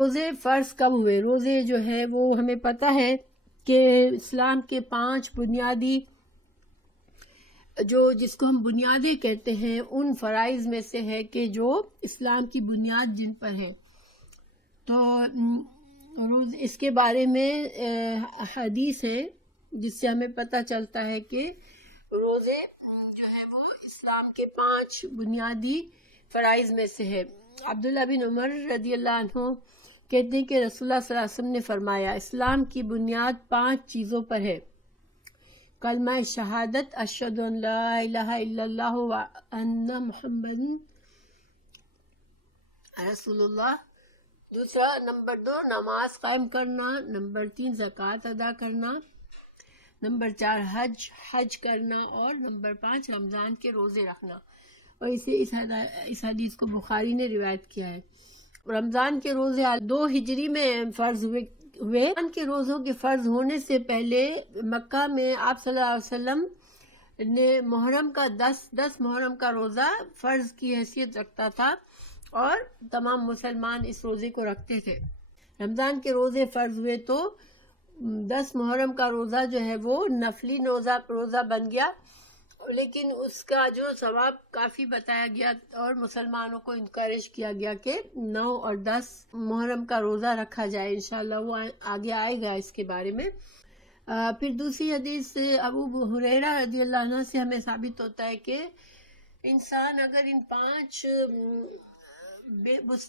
روزے فرض کب ہوئے؟ روزے جو ہے وہ ہمیں پتہ ہے کہ اسلام کے 5 بنیادی جس کو ہم بنیادیں کہتے ہیں ان فرائض میں سے ہے کہ جو اسلام کی بنیاد جن پر ہے. تو روز اس کے بارے میں حدیث ہے جس سے ہمیں پتہ چلتا ہے کہ روزے جو ہے وہ اسلام کے 5 بنیادی فرائض میں سے ہے. عبداللہ بن عمر رضی اللہ عنہ کہتے ہیں کہ رسول اللہ صلی اللہ علیہ وسلم نے فرمایا اسلام کی بنیاد 5 چیزوں پر ہے. کلمہ شہادت اشہد ان لا الہ الا اللہ وان محمد رسول اللہ. دوسرا نمبر 2 نماز قائم کرنا. نمبر 3 زکوٰۃ ادا کرنا. نمبر 4 حج کرنا. اور نمبر 5 رمضان کے روزے رکھنا. اور اس حدیث کو بخاری نے روایت کیا ہے. رمضان کے روزے 2 ہجری میں فرض ہوئے. رمضان کے روزوں کے فرض ہونے سے پہلے مکہ میں آپ صلی اللہ علیہ وسلم نے محرم کا 10 محرم کا روزہ فرض کی حیثیت رکھتا تھا اور تمام مسلمان اس روزے کو رکھتے تھے. رمضان کے روزے فرض ہوئے تو 10 محرم کا روزہ جو ہے وہ نفلی روزہ بن گیا، لیکن اس کا جو ثواب کافی بتایا گیا اور مسلمانوں کو انکریج کیا گیا کہ 9 اور 10 محرم کا روزہ رکھا جائے. انشاءاللہ وہ آگے آئے گا اس کے بارے میں. پھر دوسری حدیث ابو ہریرہ رضی اللہ عنہ سے ہمیں ثابت ہوتا ہے کہ انسان اگر ان 5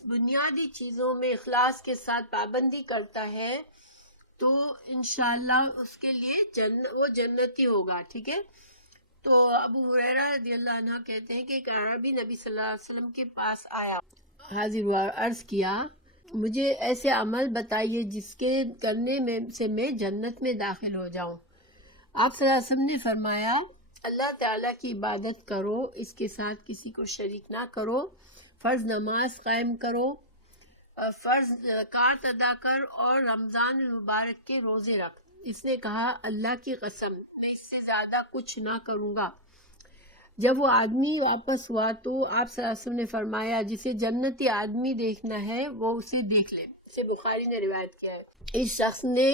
بنیادی چیزوں میں اخلاص کے ساتھ پابندی کرتا ہے تو انشاءاللہ اس کے لیے وہ جنتی ہوگا. ٹھیک ہے. تو ابو ہریرہ رضی اللہ عنہ کہتے ہیں کہ ایک عربی نبی صلی اللہ علیہ وسلم کے پاس آیا، حاضر ہوا، عرض کیا مجھے ایسے عمل بتائیے جس کے کرنے میں سے میں جنت میں داخل ہو جاؤں. آپ صلی اللہ علیہ وسلم نے فرمایا اللہ تعالیٰ کی عبادت کرو، اس کے ساتھ کسی کو شریک نہ کرو، فرض نماز قائم کرو، فرض زکوٰۃ ادا کر اور رمضان المبارک کے روزے رکھ. اس نے کہا اللہ کی قسم میں اس سے زیادہ کچھ نہ کروں گا. جب وہ آدمی واپس ہوا تو آپ صلی اللہ علیہ وسلم نے فرمایا جسے جنتی آدمی دیکھنا ہے وہ اسے دیکھ لے. اسے بخاری نے روایت کیا ہے. اس شخص نے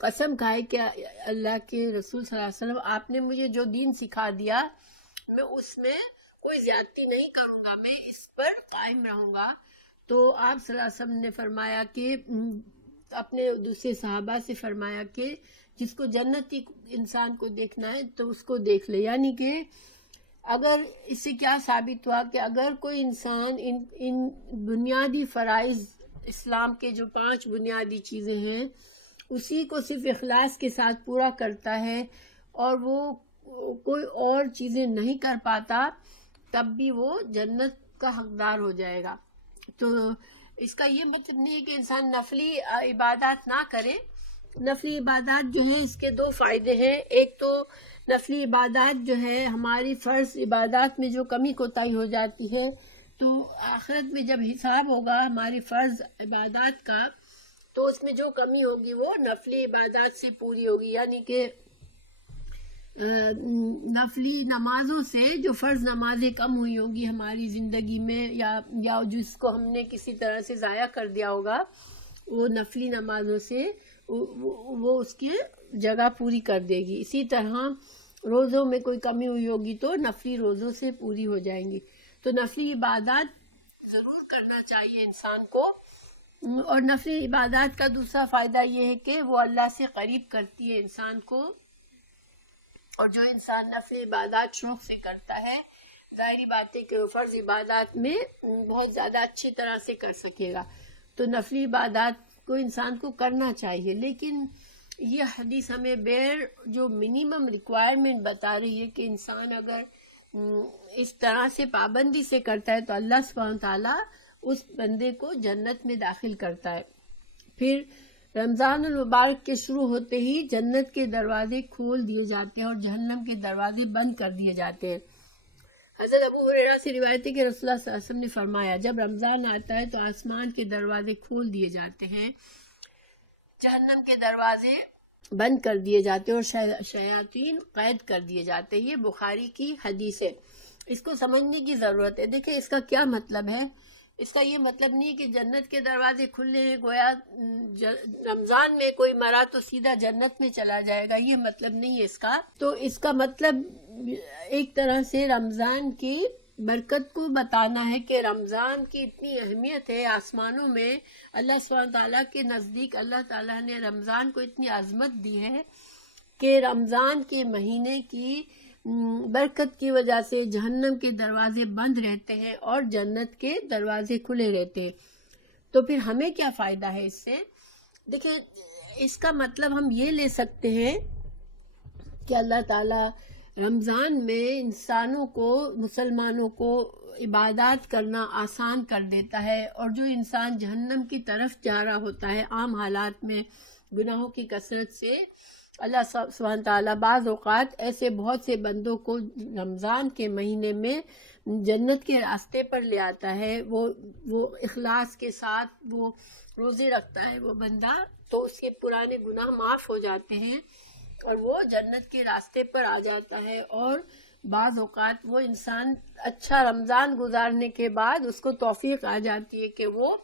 قسم کھائی کہ اللہ کے رسول صلی اللہ علیہ وسلم آپ نے مجھے جو دین سکھا دیا میں اس میں کوئی زیادتی نہیں کروں گا، میں اس پر قائم رہوں گا. تو آپ صلی اللہ علیہ وسلم نے فرمایا کہ اپنے دوسرے صحابہ سے فرمایا کہ جس کو جنتی انسان کو دیکھنا ہے تو اس کو دیکھ لے. یعنی کہ اگر اس سے کیا ثابت ہوا کہ اگر کوئی انسان ان بنیادی فرائض اسلام کے جو 5 بنیادی چیزیں ہیں اسی کو صرف اخلاص کے ساتھ پورا کرتا ہے اور وہ کوئی اور چیزیں نہیں کر پاتا تب بھی وہ جنت کا حقدار ہو جائے گا. تو اس کا یہ مطلب نہیں ہے کہ انسان نفلی عبادات نہ کرے. نفلی عبادات جو ہیں اس کے 2 فائدے ہیں. ایک تو نفلی عبادات جو ہے ہماری فرض عبادات میں جو کمی کوتاہی ہو جاتی ہے تو آخرت میں جب حساب ہوگا ہماری فرض عبادات کا تو اس میں جو کمی ہوگی وہ نفلی عبادات سے پوری ہوگی. یعنی کہ نفلی نمازوں سے جو فرض نمازیں کم ہوئی ہوں گی ہماری زندگی میں یا جس کو ہم نے کسی طرح سے ضائع کر دیا ہوگا وہ نفلی نمازوں سے وہ اس کی جگہ پوری کر دے گی. اسی طرح روزوں میں کوئی کمی ہوئی ہوگی تو نفلی روزوں سے پوری ہو جائیں گی. تو نفلی عبادات ضرور کرنا چاہیے انسان کو. اور نفلی عبادات کا دوسرا فائدہ یہ ہے کہ وہ اللہ سے قریب کرتی ہے انسان کو. اور جو انسان نفل عبادات شوق سے کرتا ہے ظاہری بات ہے کہ وہ فرض عبادات میں بہت زیادہ اچھی طرح سے کر سکے گا. تو نفلی عبادات کو انسان کو کرنا چاہیے. لیکن یہ حدیث ہمیں جو منیمم ریکوائرمنٹ بتا رہی ہے کہ انسان اگر اس طرح سے پابندی سے کرتا ہے تو اللہ سبحانہ وتعالیٰ اس بندے کو جنت میں داخل کرتا ہے. پھر رمضان المبارک کے شروع ہوتے ہی جنت کے دروازے کھول دیے جاتے ہیں اور جہنم کے دروازے بند کر دیے جاتے ہیں. حضرت ابو ہریرہ سے روایت ہے کہ رسول اللہ صلی اللہ علیہ وسلم نے فرمایا جب رمضان آتا ہے تو آسمان کے دروازے کھول دیے جاتے ہیں، جہنم کے دروازے بند کر دیے جاتے ہیں اور شیاطین قید کر دیے جاتے ہیں. یہ بخاری کی حدیث ہے. اس کو سمجھنے کی ضرورت ہے. دیکھیں اس کا کیا مطلب ہے اس کا یہ مطلب نہیں کہ جنت کے دروازے کھلے ہیں، گویا رمضان میں کوئی مرا تو سیدھا جنت میں چلا جائے گا، یہ مطلب نہیں ہے اس کا۔ تو اس کا مطلب ایک طرح سے رمضان کی برکت کو بتانا ہے کہ رمضان کی اتنی اہمیت ہے آسمانوں میں، اللہ سبحانہ تعالیٰ کے نزدیک اللہ تعالیٰ نے رمضان کو اتنی عظمت دی ہے کہ رمضان کے مہینے کی برکت کی وجہ سے جہنم کے دروازے بند رہتے ہیں اور جنت کے دروازے کھلے رہتے ہیں۔ تو پھر ہمیں کیا فائدہ ہے اس سے؟ دیکھیں، اس کا مطلب ہم یہ لے سکتے ہیں کہ اللہ تعالیٰ رمضان میں انسانوں کو، مسلمانوں کو عبادات کرنا آسان کر دیتا ہے، اور جو انسان جہنم کی طرف جا رہا ہوتا ہے عام حالات میں گناہوں کی کثرت سے، اللہ سبحانہ تعالیٰ بعض اوقات ایسے بہت سے بندوں کو رمضان کے مہینے میں جنت کے راستے پر لے آتا ہے۔ وہ اخلاص کے ساتھ وہ روزے رکھتا ہے وہ بندہ، تو اس کے پرانے گناہ معاف ہو جاتے ہیں اور وہ جنت کے راستے پر آ جاتا ہے۔ اور بعض اوقات وہ انسان اچھا رمضان گزارنے کے بعد اس کو توفیق آ جاتی ہے کہ وہ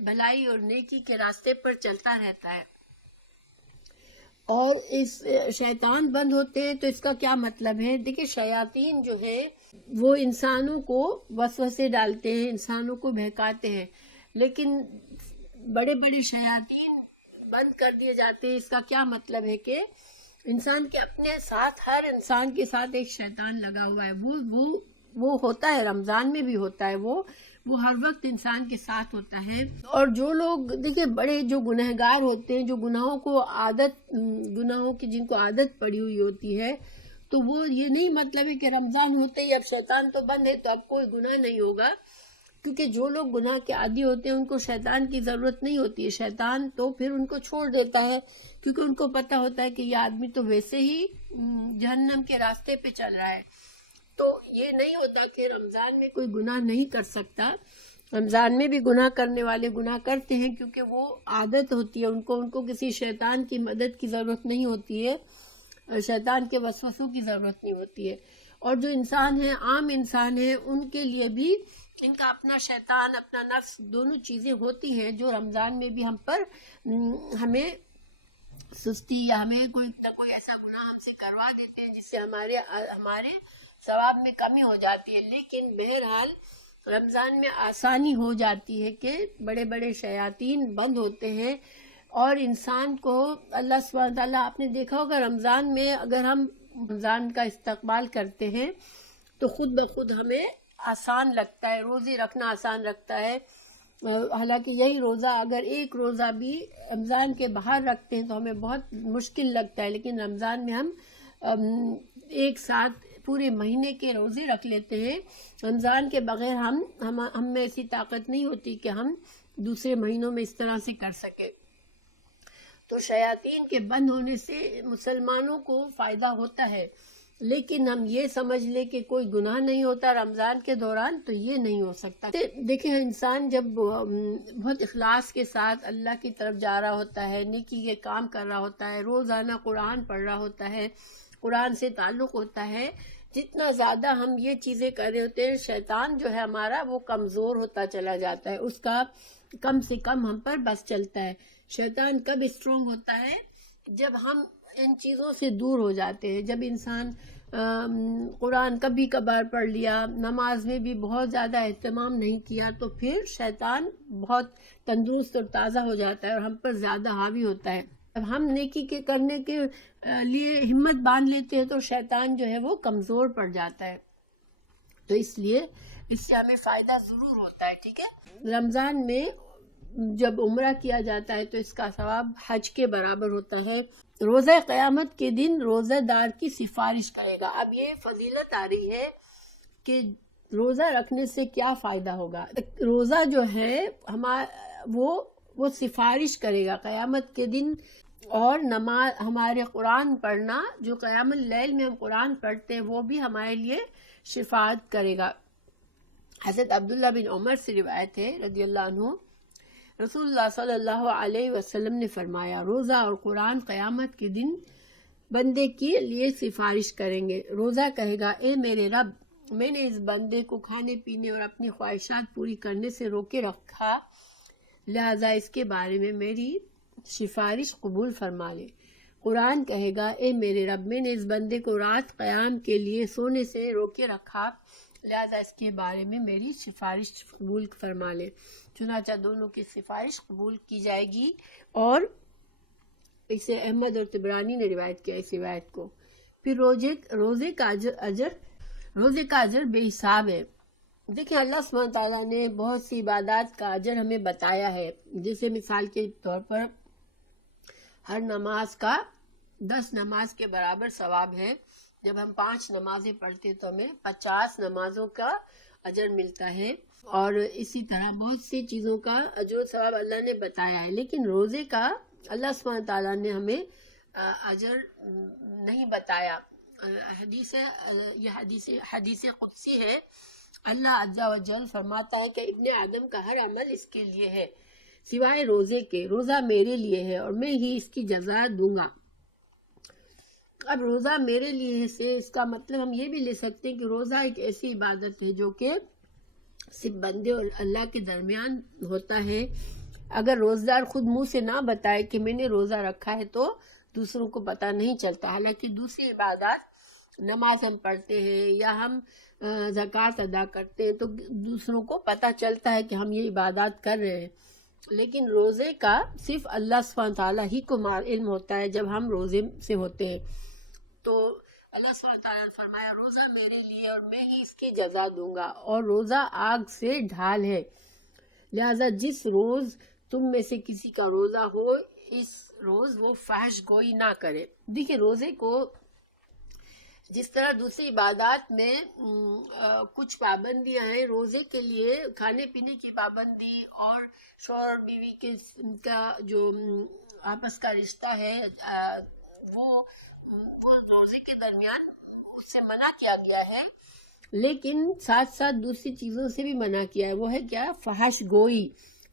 بھلائی اور نیکی کے راستے پر چلتا رہتا ہے۔ اور اس شیطان بند ہوتے ہیں تو اس کا کیا مطلب ہے؟ دیکھیں، شیاطین جو ہے وہ انسانوں کو وسوسے ڈالتے ہیں، انسانوں کو بہکاتے ہیں، لیکن بڑے بڑے شیاطین بند کر دیے جاتے ہیں۔ اس کا کیا مطلب ہے کہ انسان کے اپنے ساتھ، ہر انسان کے ساتھ ایک شیطان لگا ہوا ہے، وہ ہوتا ہے، رمضان میں بھی ہوتا ہے، وہ ہر وقت انسان کے ساتھ ہوتا ہے۔ اور جو لوگ دیکھیں بڑے جو گنہگار ہوتے ہیں، جو گناہوں کی جن کو عادت پڑی ہوئی ہوتی ہے، تو وہ یہ نہیں مطلب ہے کہ رمضان ہوتے ہی اب شیطان تو بند ہے تو اب کوئی گناہ نہیں ہوگا، کیونکہ جو لوگ گناہ کے عادی ہوتے ہیں ان کو شیطان کی ضرورت نہیں ہوتی ہے، شیطان تو پھر ان کو چھوڑ دیتا ہے، کیونکہ ان کو پتہ ہوتا ہے کہ یہ آدمی تو ویسے ہی جہنم کے راستے پہ چل رہا ہے۔ تو یہ نہیں ہوتا کہ رمضان میں کوئی گناہ نہیں کر سکتا، رمضان میں بھی گناہ کرنے والے گناہ کرتے ہیں، کیونکہ وہ عادت ہوتی ہے ان کو کسی شیطان کی مدد کی ضرورت نہیں ہوتی ہے، شیطان کے وسوسوں کی ضرورت نہیں ہوتی ہے۔ اور جو انسان ہیں، عام انسان ہیں، ان کے لیے بھی ان کا اپنا شیطان، اپنا نفس، دونوں چیزیں ہوتی ہیں جو رمضان میں بھی ہمیں سستی یا ہمیں کوئی ایسا گناہ ہم سے کروا دیتے ہیں جس سے ہمارے ثواب میں کمی ہو جاتی ہے۔ لیکن بہرحال رمضان میں آسانی ہو جاتی ہے کہ بڑے بڑے شیاطین بند ہوتے ہیں، اور انسان کو اللہ سبحانہ تعالیٰ، آپ نے دیکھا ہوگا رمضان میں اگر ہم رمضان کا استقبال کرتے ہیں تو خود بخود ہمیں آسان لگتا ہے، روزے رکھنا آسان لگتا ہے۔ حالانکہ یہی روزہ اگر ایک روزہ بھی رمضان کے باہر رکھتے ہیں تو ہمیں بہت مشکل لگتا ہے، لیکن رمضان میں ہم ایک ساتھ پورے مہینے کے روزے رکھ لیتے ہیں۔ رمضان کے بغیر ہم میں ایسی طاقت نہیں ہوتی کہ ہم دوسرے مہینوں میں اس طرح سے کر سکیں۔ تو شیاطین کے بند ہونے سے مسلمانوں کو فائدہ ہوتا ہے، لیکن ہم یہ سمجھ لیں کہ کوئی گناہ نہیں ہوتا رمضان کے دوران، تو یہ نہیں ہو سکتا۔ دیکھیں، انسان جب بہت اخلاص کے ساتھ اللہ کی طرف جا رہا ہوتا ہے، نیکی کے کام کر رہا ہوتا ہے، روزانہ قرآن پڑھ رہا ہوتا ہے، قرآن سے تعلق ہوتا ہے، جتنا زیادہ ہم یہ چیزیں کر رہے ہوتے ہیں، شیطان جو ہے ہمارا وہ کمزور ہوتا چلا جاتا ہے، اس کا کم سے کم ہم پر بس چلتا ہے۔ شیطان کب اسٹرانگ ہوتا ہے؟ جب ہم ان چیزوں سے دور ہو جاتے ہیں، جب انسان قرآن کبھی کبھار پڑھ لیا، نماز میں بھی بہت زیادہ اہتمام نہیں کیا، تو پھر شیطان بہت تندرست اور تازہ ہو جاتا ہے اور ہم پر زیادہ حاوی ہوتا ہے۔ جب ہم نیکی کے کرنے کے لیے ہمت باندھ لیتے ہیں تو شیطان جو ہے وہ کمزور پڑ جاتا ہے۔ تو اس لیے اس سے ہمیں فائدہ ضرور ہوتا ہے، ٹھیک ہے۔ رمضان میں جب عمرہ کیا جاتا ہے تو اس کا ثواب حج کے برابر ہوتا ہے۔ روزہ قیامت کے دن روزہ دار کی سفارش کرے گا۔ اب یہ فضیلت آ رہی ہے کہ روزہ رکھنے سے کیا فائدہ ہوگا۔ روزہ جو ہے وہ سفارش کرے گا قیامت کے دن، اور نماز، ہمارے قرآن پڑھنا، جو قیام اللیل میں ہم قرآن پڑھتے ہیں، وہ بھی ہمارے لیے شفاعت کرے گا۔ حضرت عبداللہ بن عمر سے روایت ہے رضی اللہ عنہ، رسول اللہ صلی اللہ علیہ وسلم نے فرمایا، روزہ اور قرآن قیامت کے دن بندے کے لیے سفارش کریں گے۔ روزہ کہے گا، اے میرے رب، میں نے اس بندے کو کھانے پینے اور اپنی خواہشات پوری کرنے سے روکے رکھا، لہذا اس کے بارے میں میری سفارش قبول فرما لے۔ قرآن کہے گا، اے میرے رب، میں نے اس بندے کو رات قیام کے لیے سونے سے روکے رکھا، لہذا اس کے بارے میں میری سفارش قبول فرما لے۔ چنانچہ دونوں کی سفارش قبول کی جائے گی، اور اسے احمد اور طبرانی نے روایت کیا اس روایت کو۔ پھر روزے کا اجر بے حساب ہے۔ دیکھیں، اللہ سبحانہ تعالیٰ نے بہت سی عبادات کا اجر ہمیں بتایا ہے، جیسے مثال کے طور پر ہر نماز کا 10 نماز کے برابر ثواب ہے۔ جب ہم 5 نمازیں پڑھتے تو ہمیں 50 نمازوں کا اجر ملتا ہے، اور اسی طرح بہت سی چیزوں کا اجر و ثواب اللہ نے بتایا ہے۔ لیکن روزے کا اللہ سبحانہ تعالیٰ نے ہمیں اجر نہیں بتایا۔ حدیث قدسی ہے، اللہ عز و جل فرماتا ہے کہ ابن آدم کا ہر عمل اس کے لیے ہے سوائے روزے کے، روزہ میرے لیے ہے اور میں ہی اس کی جزا دوں گا۔ اب روزہ میرے لیے سے اس کا مطلب ہم یہ بھی لے سکتے ہیں کہ روزہ ایک ایسی عبادت ہے جو کہ صرف بندے اور اللہ کے درمیان ہوتا ہے۔ اگر روزدار خود منہ سے نہ بتائے کہ میں نے روزہ رکھا ہے تو دوسروں کو پتہ نہیں چلتا۔ حالانکہ دوسری عبادات، نماز ہم پڑھتے ہیں یا ہم زکوٰۃ ادا کرتے ہیں تو دوسروں کو پتہ چلتا ہے کہ ہم یہ عبادات کر رہے ہیں، لیکن روزے کا صرف اللہ سبحانہ تعالیٰ ہی کو علم ہوتا ہے جب ہم روزے سے ہوتے ہیں۔ تو اللہ سبحانہ تعالیٰ نے فرمایا، روزہ میرے لیے اور میں ہی اس کی جزا دوں گا، اور روزہ آگ سے ڈھال ہے، لہذا جس روز تم میں سے کسی کا روزہ ہو، اس روز وہ فحش گوئی نہ کرے۔ دیکھیں، روزے کو جس طرح دوسری عبادات میں کچھ پابندیاں ہیں، روزے کے لیے کھانے پینے کی پابندی اور شوہر اور بیوی کا جو آپس کا رشتہ ہے وہ روزے کے درمیان اس سے منع کیا گیا ہے، لیکن ساتھ ساتھ دوسری چیزوں سے بھی منع کیا ہے۔ وہ ہے کیا؟ فحش گوئی۔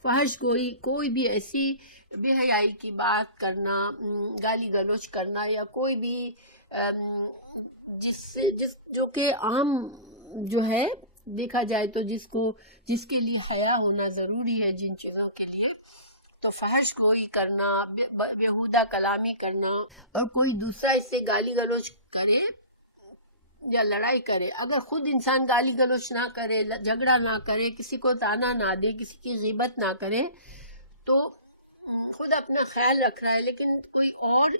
فحش گوئی کوئی بھی ایسی بے حیائی کی بات کرنا، گالی گلوچ کرنا، یا کوئی بھی جو کہ عام جو ہے دیکھا جائے تو جس کے لیے حیا ہونا ضروری ہے جن چیزوں کے لیے، تو فحش گوئی کرنا، بیہودہ کلامی کرنا، اور کوئی دوسرا اس سے گالی گلوچ کرے یا لڑائی کرے۔ اگر خود انسان گالی گلوچ نہ کرے، جھگڑا نہ کرے، کسی کو طعنہ نہ دے، کسی کی غیبت نہ کرے، تو خود اپنا خیال رکھ رہا ہے، لیکن کوئی اور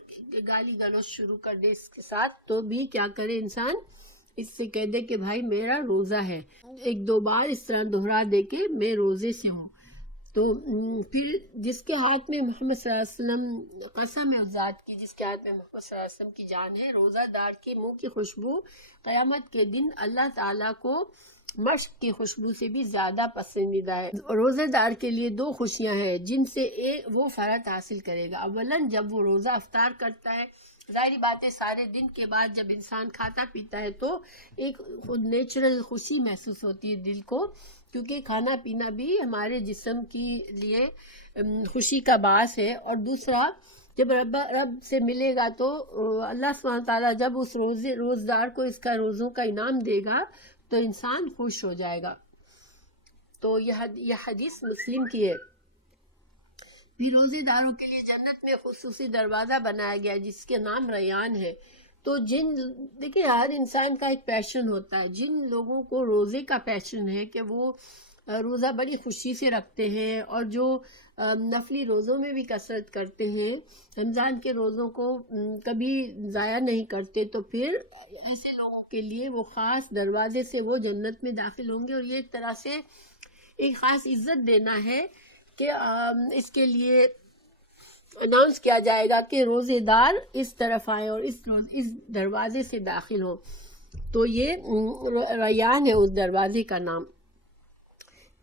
گالی گلوچ شروع کر دے اس کے ساتھ، تو بھی کیا کرے انسان؟ اس سے کہہ دے کہ بھائی میرا روزہ ہے، 1-2 بار اس طرح دہرا دے کہ میں روزے سے ہوں۔ تو پھر جس کے ہاتھ میں محمد صلی اللہ علیہ وسلم، قسم ہے اس ذات کی جس کے ہاتھ میں محمد صلی اللہ علیہ وسلم کی جان ہے، روزہ دار کے منہ کی خوشبو قیامت کے دن اللہ تعالیٰ کو مشک کی خوشبو سے بھی زیادہ پسندیدہ ہے۔ روزہ دار کے لیے 2 خوشیاں ہیں جن سے وہ فرحت حاصل کرے گا۔ اولاً جب وہ روزہ افطار کرتا ہے، ظاہری بات ہے سارے دن کے بعد جب انسان کھاتا پیتا ہے تو ایک خود نیچرل خوشی محسوس ہوتی ہے دل کو، کیونکہ کھانا پینا بھی ہمارے جسم کے لیے خوشی کا باعث ہے۔ اور دوسرا، جب رب سے ملے گا تو اللہ سبحانہ تعالیٰ جب اس روزدار کو اس کا روزوں کا انعام دے گا تو انسان خوش ہو جائے گا۔ تو یہ حدیث مسلم کی ہے۔ بھی روزے داروں کے لیے جنت میں خصوصی دروازہ بنایا گیا جس کے نام ریان ہے۔ تو دیکھیں ہر انسان کا ایک پیشن ہوتا ہے، جن لوگوں کو روزے کا پیشن ہے کہ وہ روزہ بڑی خوشی سے رکھتے ہیں، اور جو نفلی روزوں میں بھی کثرت کرتے ہیں، رمضان کے روزوں کو کبھی ضائع نہیں کرتے، تو پھر ایسے لوگوں کے لیے وہ خاص دروازے سے وہ جنت میں داخل ہوں گے، اور یہ ایک طرح سے ایک خاص عزت دینا ہے کہ اس کے لیے اناؤنس کیا جائے گا کہ روزے دار اس طرف آئے اور اس دروازے سے داخل ہو۔ تو یہ ریان ہے اس دروازے کا نام۔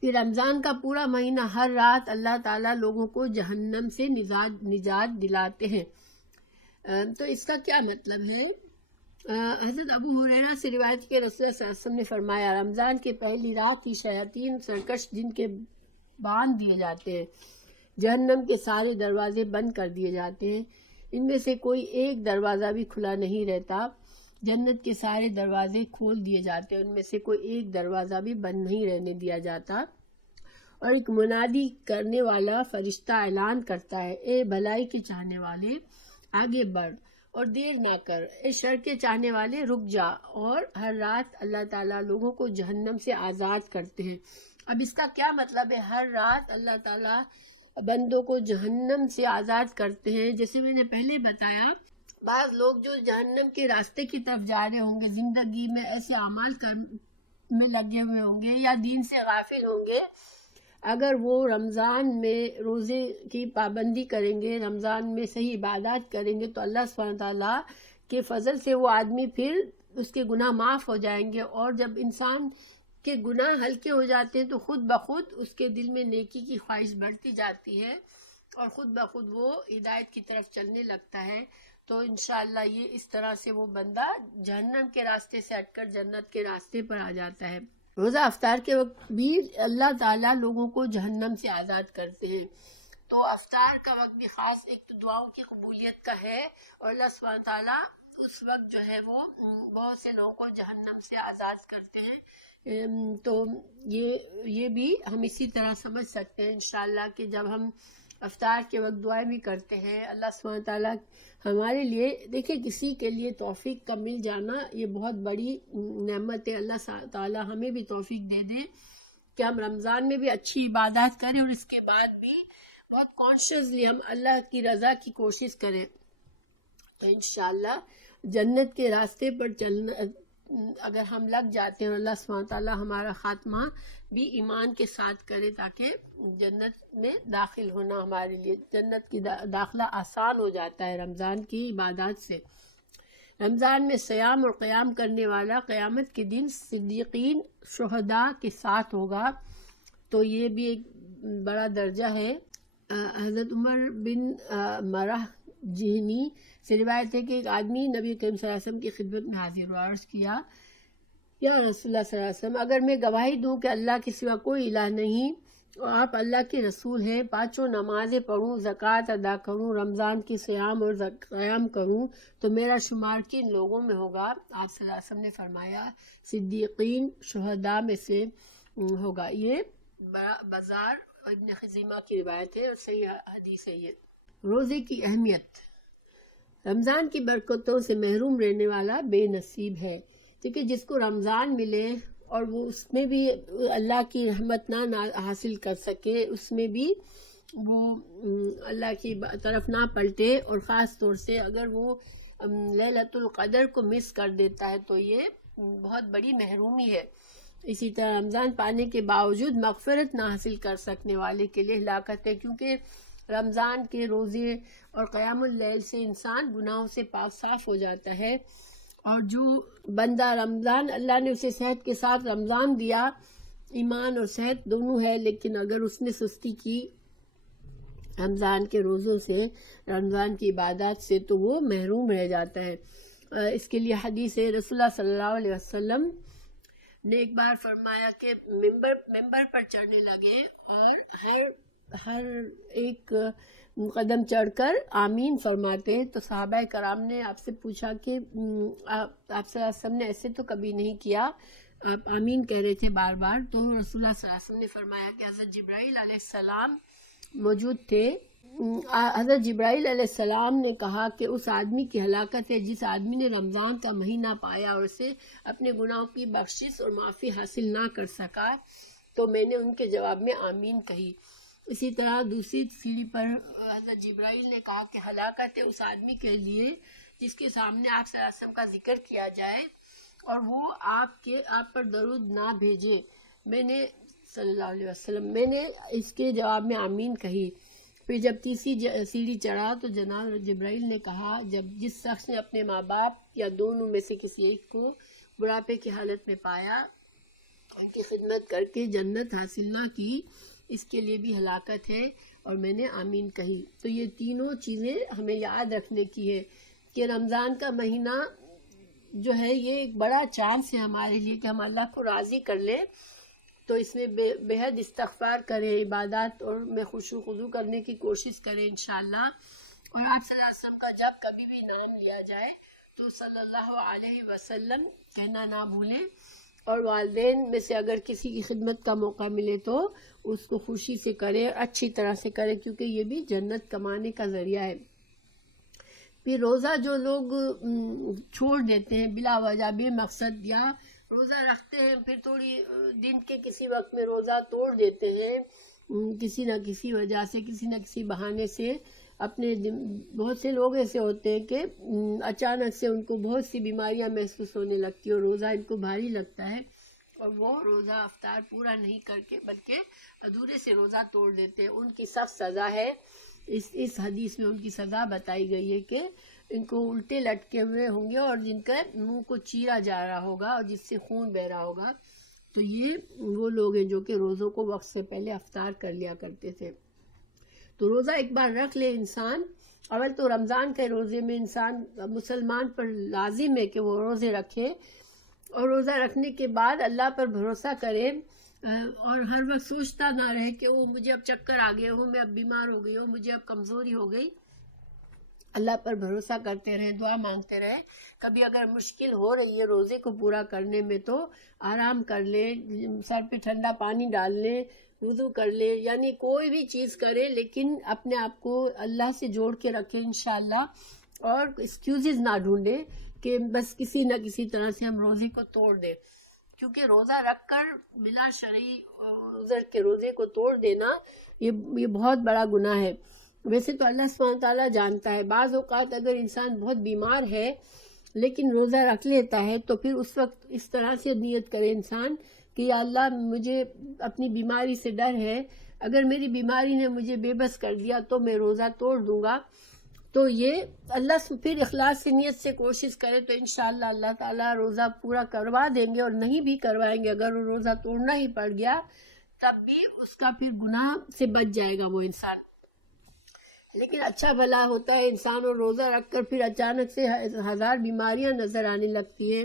پھر رمضان کا پورا مہینہ ہر رات اللہ تعالیٰ لوگوں کو جہنم سے نجات دلاتے ہیں۔ تو اس کا کیا مطلب ہے؟ حضرت ابو ہریرہ سے روایت کے رسول اللہ صلی اللہ علیہ وسلم نے فرمایا، رمضان کے پہلی رات ہی شیاطین سرکش جن کے باندھ دیے جاتے ہیں، جہنم کے سارے دروازے بند کر دیے جاتے ہیں، ان میں سے کوئی ایک دروازہ بھی کھلا نہیں رہتا، جنت کے سارے دروازے کھول دیے جاتے ہیں، ان میں سے کوئی ایک دروازہ بھی بند نہیں رہنے دیا جاتا، اور ایک منادی کرنے والا فرشتہ اعلان کرتا ہے، اے بھلائی کے چاہنے والے آگے بڑھ اور دیر نہ کر، اے شر کے چاہنے والے رک جا۔ اور ہر رات اللہ تعالیٰ لوگوں کو جہنم سے آزاد کرتے ہیں۔ اب اس کا کیا مطلب ہے؟ ہر رات اللہ تعالیٰ بندوں کو جہنم سے آزاد کرتے ہیں۔ جیسے میں نے پہلے بتایا، بعض لوگ جو جہنم کے راستے کی طرف جا رہے ہوں گے، زندگی میں ایسے اعمال میں لگے ہوئے ہوں گے یا دین سے غافل ہوں گے، اگر وہ رمضان میں روزے کی پابندی کریں گے، رمضان میں صحیح عبادات کریں گے، تو اللہ سبحانہ تعالیٰ کے فضل سے وہ آدمی پھر اس کے گناہ معاف ہو جائیں گے۔ اور جب انسان کے گناہ ہلکے ہو جاتے ہیں تو خود بخود اس کے دل میں نیکی کی خواہش بڑھتی جاتی ہے اور خود بخود وہ ہدایت کی طرف چلنے لگتا ہے۔ تو انشاءاللہ یہ اس طرح سے وہ بندہ جہنم کے راستے سے ہٹ کر جنت کے راستے پر آ جاتا ہے۔ روزہ افطار کے وقت بھی اللہ تعالیٰ لوگوں کو جہنم سے آزاد کرتے ہیں۔ تو افطار کا وقت بھی خاص ایک تو دعاؤں کی قبولیت کا ہے، اور اللہ سبحانہ تعالیٰ اس وقت جو ہے وہ بہت سے لوگوں کو جہنم سے آزاد کرتے ہیں۔ تو یہ بھی ہم اسی طرح سمجھ سکتے ہیں انشاءاللہ کہ جب ہم افطار کے وقت دعائیں بھی کرتے ہیں، اللہ سبحانہ تعالیٰ ہمارے لیے، دیکھیں کسی کے لیے توفیق کا مل جانا یہ بہت بڑی نعمت ہے۔ اللہ تعالیٰ ہمیں بھی توفیق دے دیں کہ ہم رمضان میں بھی اچھی عبادات کریں اور اس کے بعد بھی بہت کانشیسلی ہم اللہ کی رضا کی کوشش کریں، تو انشاءاللہ جنت کے راستے پر چلنا اگر ہم لگ جاتے ہیں، اللہ سبحانہ تعالیٰ ہمارا خاتمہ بھی ایمان کے ساتھ کرے تاکہ جنت میں داخل ہونا ہمارے لیے، جنت کی داخلہ آسان ہو جاتا ہے رمضان کی عبادات سے۔ رمضان میں سیام اور قیام کرنے والا قیامت کے دن صدیقین شہداء کے ساتھ ہوگا، تو یہ بھی ایک بڑا درجہ ہے۔ حضرت عمر بن مرہ جہنی سے روایت ہے کہ ایک آدمی نبی کریم صلی اللہ علیہ وسلم کی خدمت میں حاضر ہوا، عرض کیا، یا رسول اللہ صلی اللہ علیہ وسلم، اگر میں گواہی دوں کہ اللہ کے سوا کوئی الہ نہیں اور آپ اللہ کے رسول ہیں، پانچوں نمازیں پڑھوں، زکوٰۃ ادا کروں، رمضان کی سیام اور قیام کروں، تو میرا شمار کن لوگوں میں ہوگا؟ آپ صلی اللہ علیہ وسلم نے فرمایا صدیقین شہداء میں سے ہوگا۔ یہ بازار ابن خزیمہ کی روایت ہے اور صحیح حدیث ہے یہ۔ روزے کی اہمیت۔ رمضان کی برکتوں سے محروم رہنے والا بے نصیب ہے، کیونکہ جس کو رمضان ملے اور وہ اس میں بھی اللہ کی رحمت نہ حاصل کر سکے، اس میں بھی وہ اللہ کی طرف نہ پلٹے، اور خاص طور سے اگر وہ لیلۃ القدر کو مس کر دیتا ہے تو یہ بہت بڑی محرومی ہے۔ اسی طرح رمضان پانے کے باوجود مغفرت نہ حاصل کر سکنے والے کے لیے ہلاکت ہے، کیونکہ رمضان کے روزے اور قیام اللیل سے انسان گناہوں سے پاک صاف ہو جاتا ہے۔ اور جو بندہ رمضان، اللہ نے اسے صحت کے ساتھ رمضان دیا، ایمان اور صحت دونوں ہے، لیکن اگر اس نے سستی کی رمضان کے روزوں سے، رمضان کی عبادات سے، تو وہ محروم رہ جاتا ہے۔ اس کے لیے حدیث ہے، رسول اللہ صلی اللہ علیہ وسلم نے ایک بار فرمایا کہ ممبر پر چڑھنے لگے اور ہر ایک قدم چڑھ کر آمین فرماتے ہیں، تو صحابہ کرام نے آپ سے پوچھا کہ آپ صلی اللہ علیہ وسلم نے ایسے تو کبھی نہیں کیا، آپ آمین کہہ رہے تھے بار بار، تو رسول اللہ صلی اللہ علیہ وسلم نے فرمایا کہ حضرت جبرائیل علیہ السلام موجود تھے۔ حضرت جبرائیل علیہ السلام نے کہا کہ اس آدمی کی ہلاکت ہے جس آدمی نے رمضان کا مہینہ پایا اور اسے اپنے گناہوں کی بخشش اور معافی حاصل نہ کر سکا، تو میں نے ان کے جواب میں آمین کہی۔ اسی طرح دوسری سیڑھی پر حضرت جبرائیل نے کہا کہ ہلاکت ہے اس آدمی کے لیے جس کے سامنے آپ صلی اللہ علیہ وسلم کا ذکر کیا جائے اور وہ آپ پر درود نہ بھیجے۔ میں نے صلی اللہ علیہ وسلم، میں نے اس کے جواب میں آمین کہی۔ پھر جب تیسری سیڑھی چڑھا تو جناب جبرائیل نے کہا، جب جس شخص نے اپنے ماں باپ یا دونوں میں سے کسی ایک کو بڑھاپے کی حالت میں پایا، ان کی خدمت کر کے جنت حاصل نہ کی، اس کے لیے بھی ہلاکت ہے، اور میں نے آمین کہی۔ تو یہ تینوں چیزیں ہمیں یاد رکھنے کی ہے کہ رمضان کا مہینہ جو ہے یہ ایک بڑا چانس ہے ہمارے لیے کہ ہم اللہ کو راضی کر لیں، تو اس میں بے حد استغفار کریں، عبادات اور میں خشوع خضوع کرنے کی کوشش کریں انشاءاللہ، اور آپ صلی اللہ علیہ وسلم کا جب کبھی بھی نام لیا جائے تو صلی اللہ علیہ وسلم کہنا نہ بھولیں، اور والدین میں سے اگر کسی کی خدمت کا موقع ملے تو اس کو خوشی سے کرے، اچھی طرح سے کرے، کیونکہ یہ بھی جنت کمانے کا ذریعہ ہے۔ پھر روزہ جو لوگ چھوڑ دیتے ہیں بلا وجہ بے مقصد، یا روزہ رکھتے ہیں پھر تھوڑی دن کے کسی وقت میں روزہ توڑ دیتے ہیں کسی نہ کسی وجہ سے، کسی نہ کسی بہانے سے، اپنے بہت سے لوگ ایسے ہوتے ہیں کہ اچانک سے ان کو بہت سی بیماریاں محسوس ہونے لگتی ہیں اور روزہ ان کو بھاری لگتا ہے، اور وہ روزہ افطار پورا نہیں کر کے بلکہ ادھورے سے روزہ توڑ دیتے ہیں۔ ان کی سخت سزا ہے، اس حدیث میں ان کی سزا بتائی گئی ہے کہ ان کو الٹے لٹکے ہوئے ہوں گے اور جن کا منہ کو چیرا جا رہا ہوگا اور جس سے خون بہ رہا ہوگا۔ تو یہ وہ لوگ ہیں جو کہ روزوں کو وقت سے پہلے افطار کر لیا کرتے تھے۔ تو روزہ ایک بار رکھ لے انسان، اول تو رمضان کے روزے میں انسان مسلمان پر لازم ہے کہ وہ روزے رکھے، اور روزہ رکھنے کے بعد اللہ پر بھروسہ کرے، اور ہر وقت سوچتا نہ رہے کہ وہ مجھے اب چکر آ گئے ہوں، میں اب بیمار ہو گئی ہوں، مجھے اب کمزوری ہو گئی۔ اللہ پر بھروسہ کرتے رہے، دعا مانگتے رہے۔ کبھی اگر مشکل ہو رہی ہے روزے کو پورا کرنے میں تو آرام کر لے، سر پہ ٹھنڈا پانی ڈال لے، وضو کر لے، یعنی کوئی بھی چیز کرے لیکن اپنے آپ کو اللہ سے جوڑ کے رکھے انشاءاللہ، اور ایکسکیوزز نہ ڈھونڈے کہ بس کسی نہ کسی طرح سے ہم روزے کو توڑ دیں، کیونکہ روزہ رکھ کر بلا شرعی عذر کے روزے کو توڑ دینا یہ بہت بڑا گناہ ہے۔ ویسے تو اللہ سبحانہ تعالیٰ جانتا ہے، بعض اوقات اگر انسان بہت بیمار ہے لیکن روزہ رکھ لیتا ہے تو پھر اس وقت اس طرح سے نیت کرے انسان کہ یا اللہ مجھے اپنی بیماری سے ڈر ہے، اگر میری بیماری نے مجھے بے بس کر دیا تو میں روزہ توڑ دوں گا۔ تو یہ اللہ سے پھر اخلاص سے نیت سے کوشش کرے تو انشاءاللہ اللہ تعالیٰ روزہ پورا کروا دیں گے، اور نہیں بھی کروائیں گے اگر وہ روزہ توڑنا ہی پڑ گیا تب بھی اس کا پھر گناہ سے بچ جائے گا وہ انسان۔ لیکن اچھا بھلا ہوتا ہے انسان اور روزہ رکھ کر پھر اچانک سے ہزار بیماریاں نظر آنے لگتی ہیں،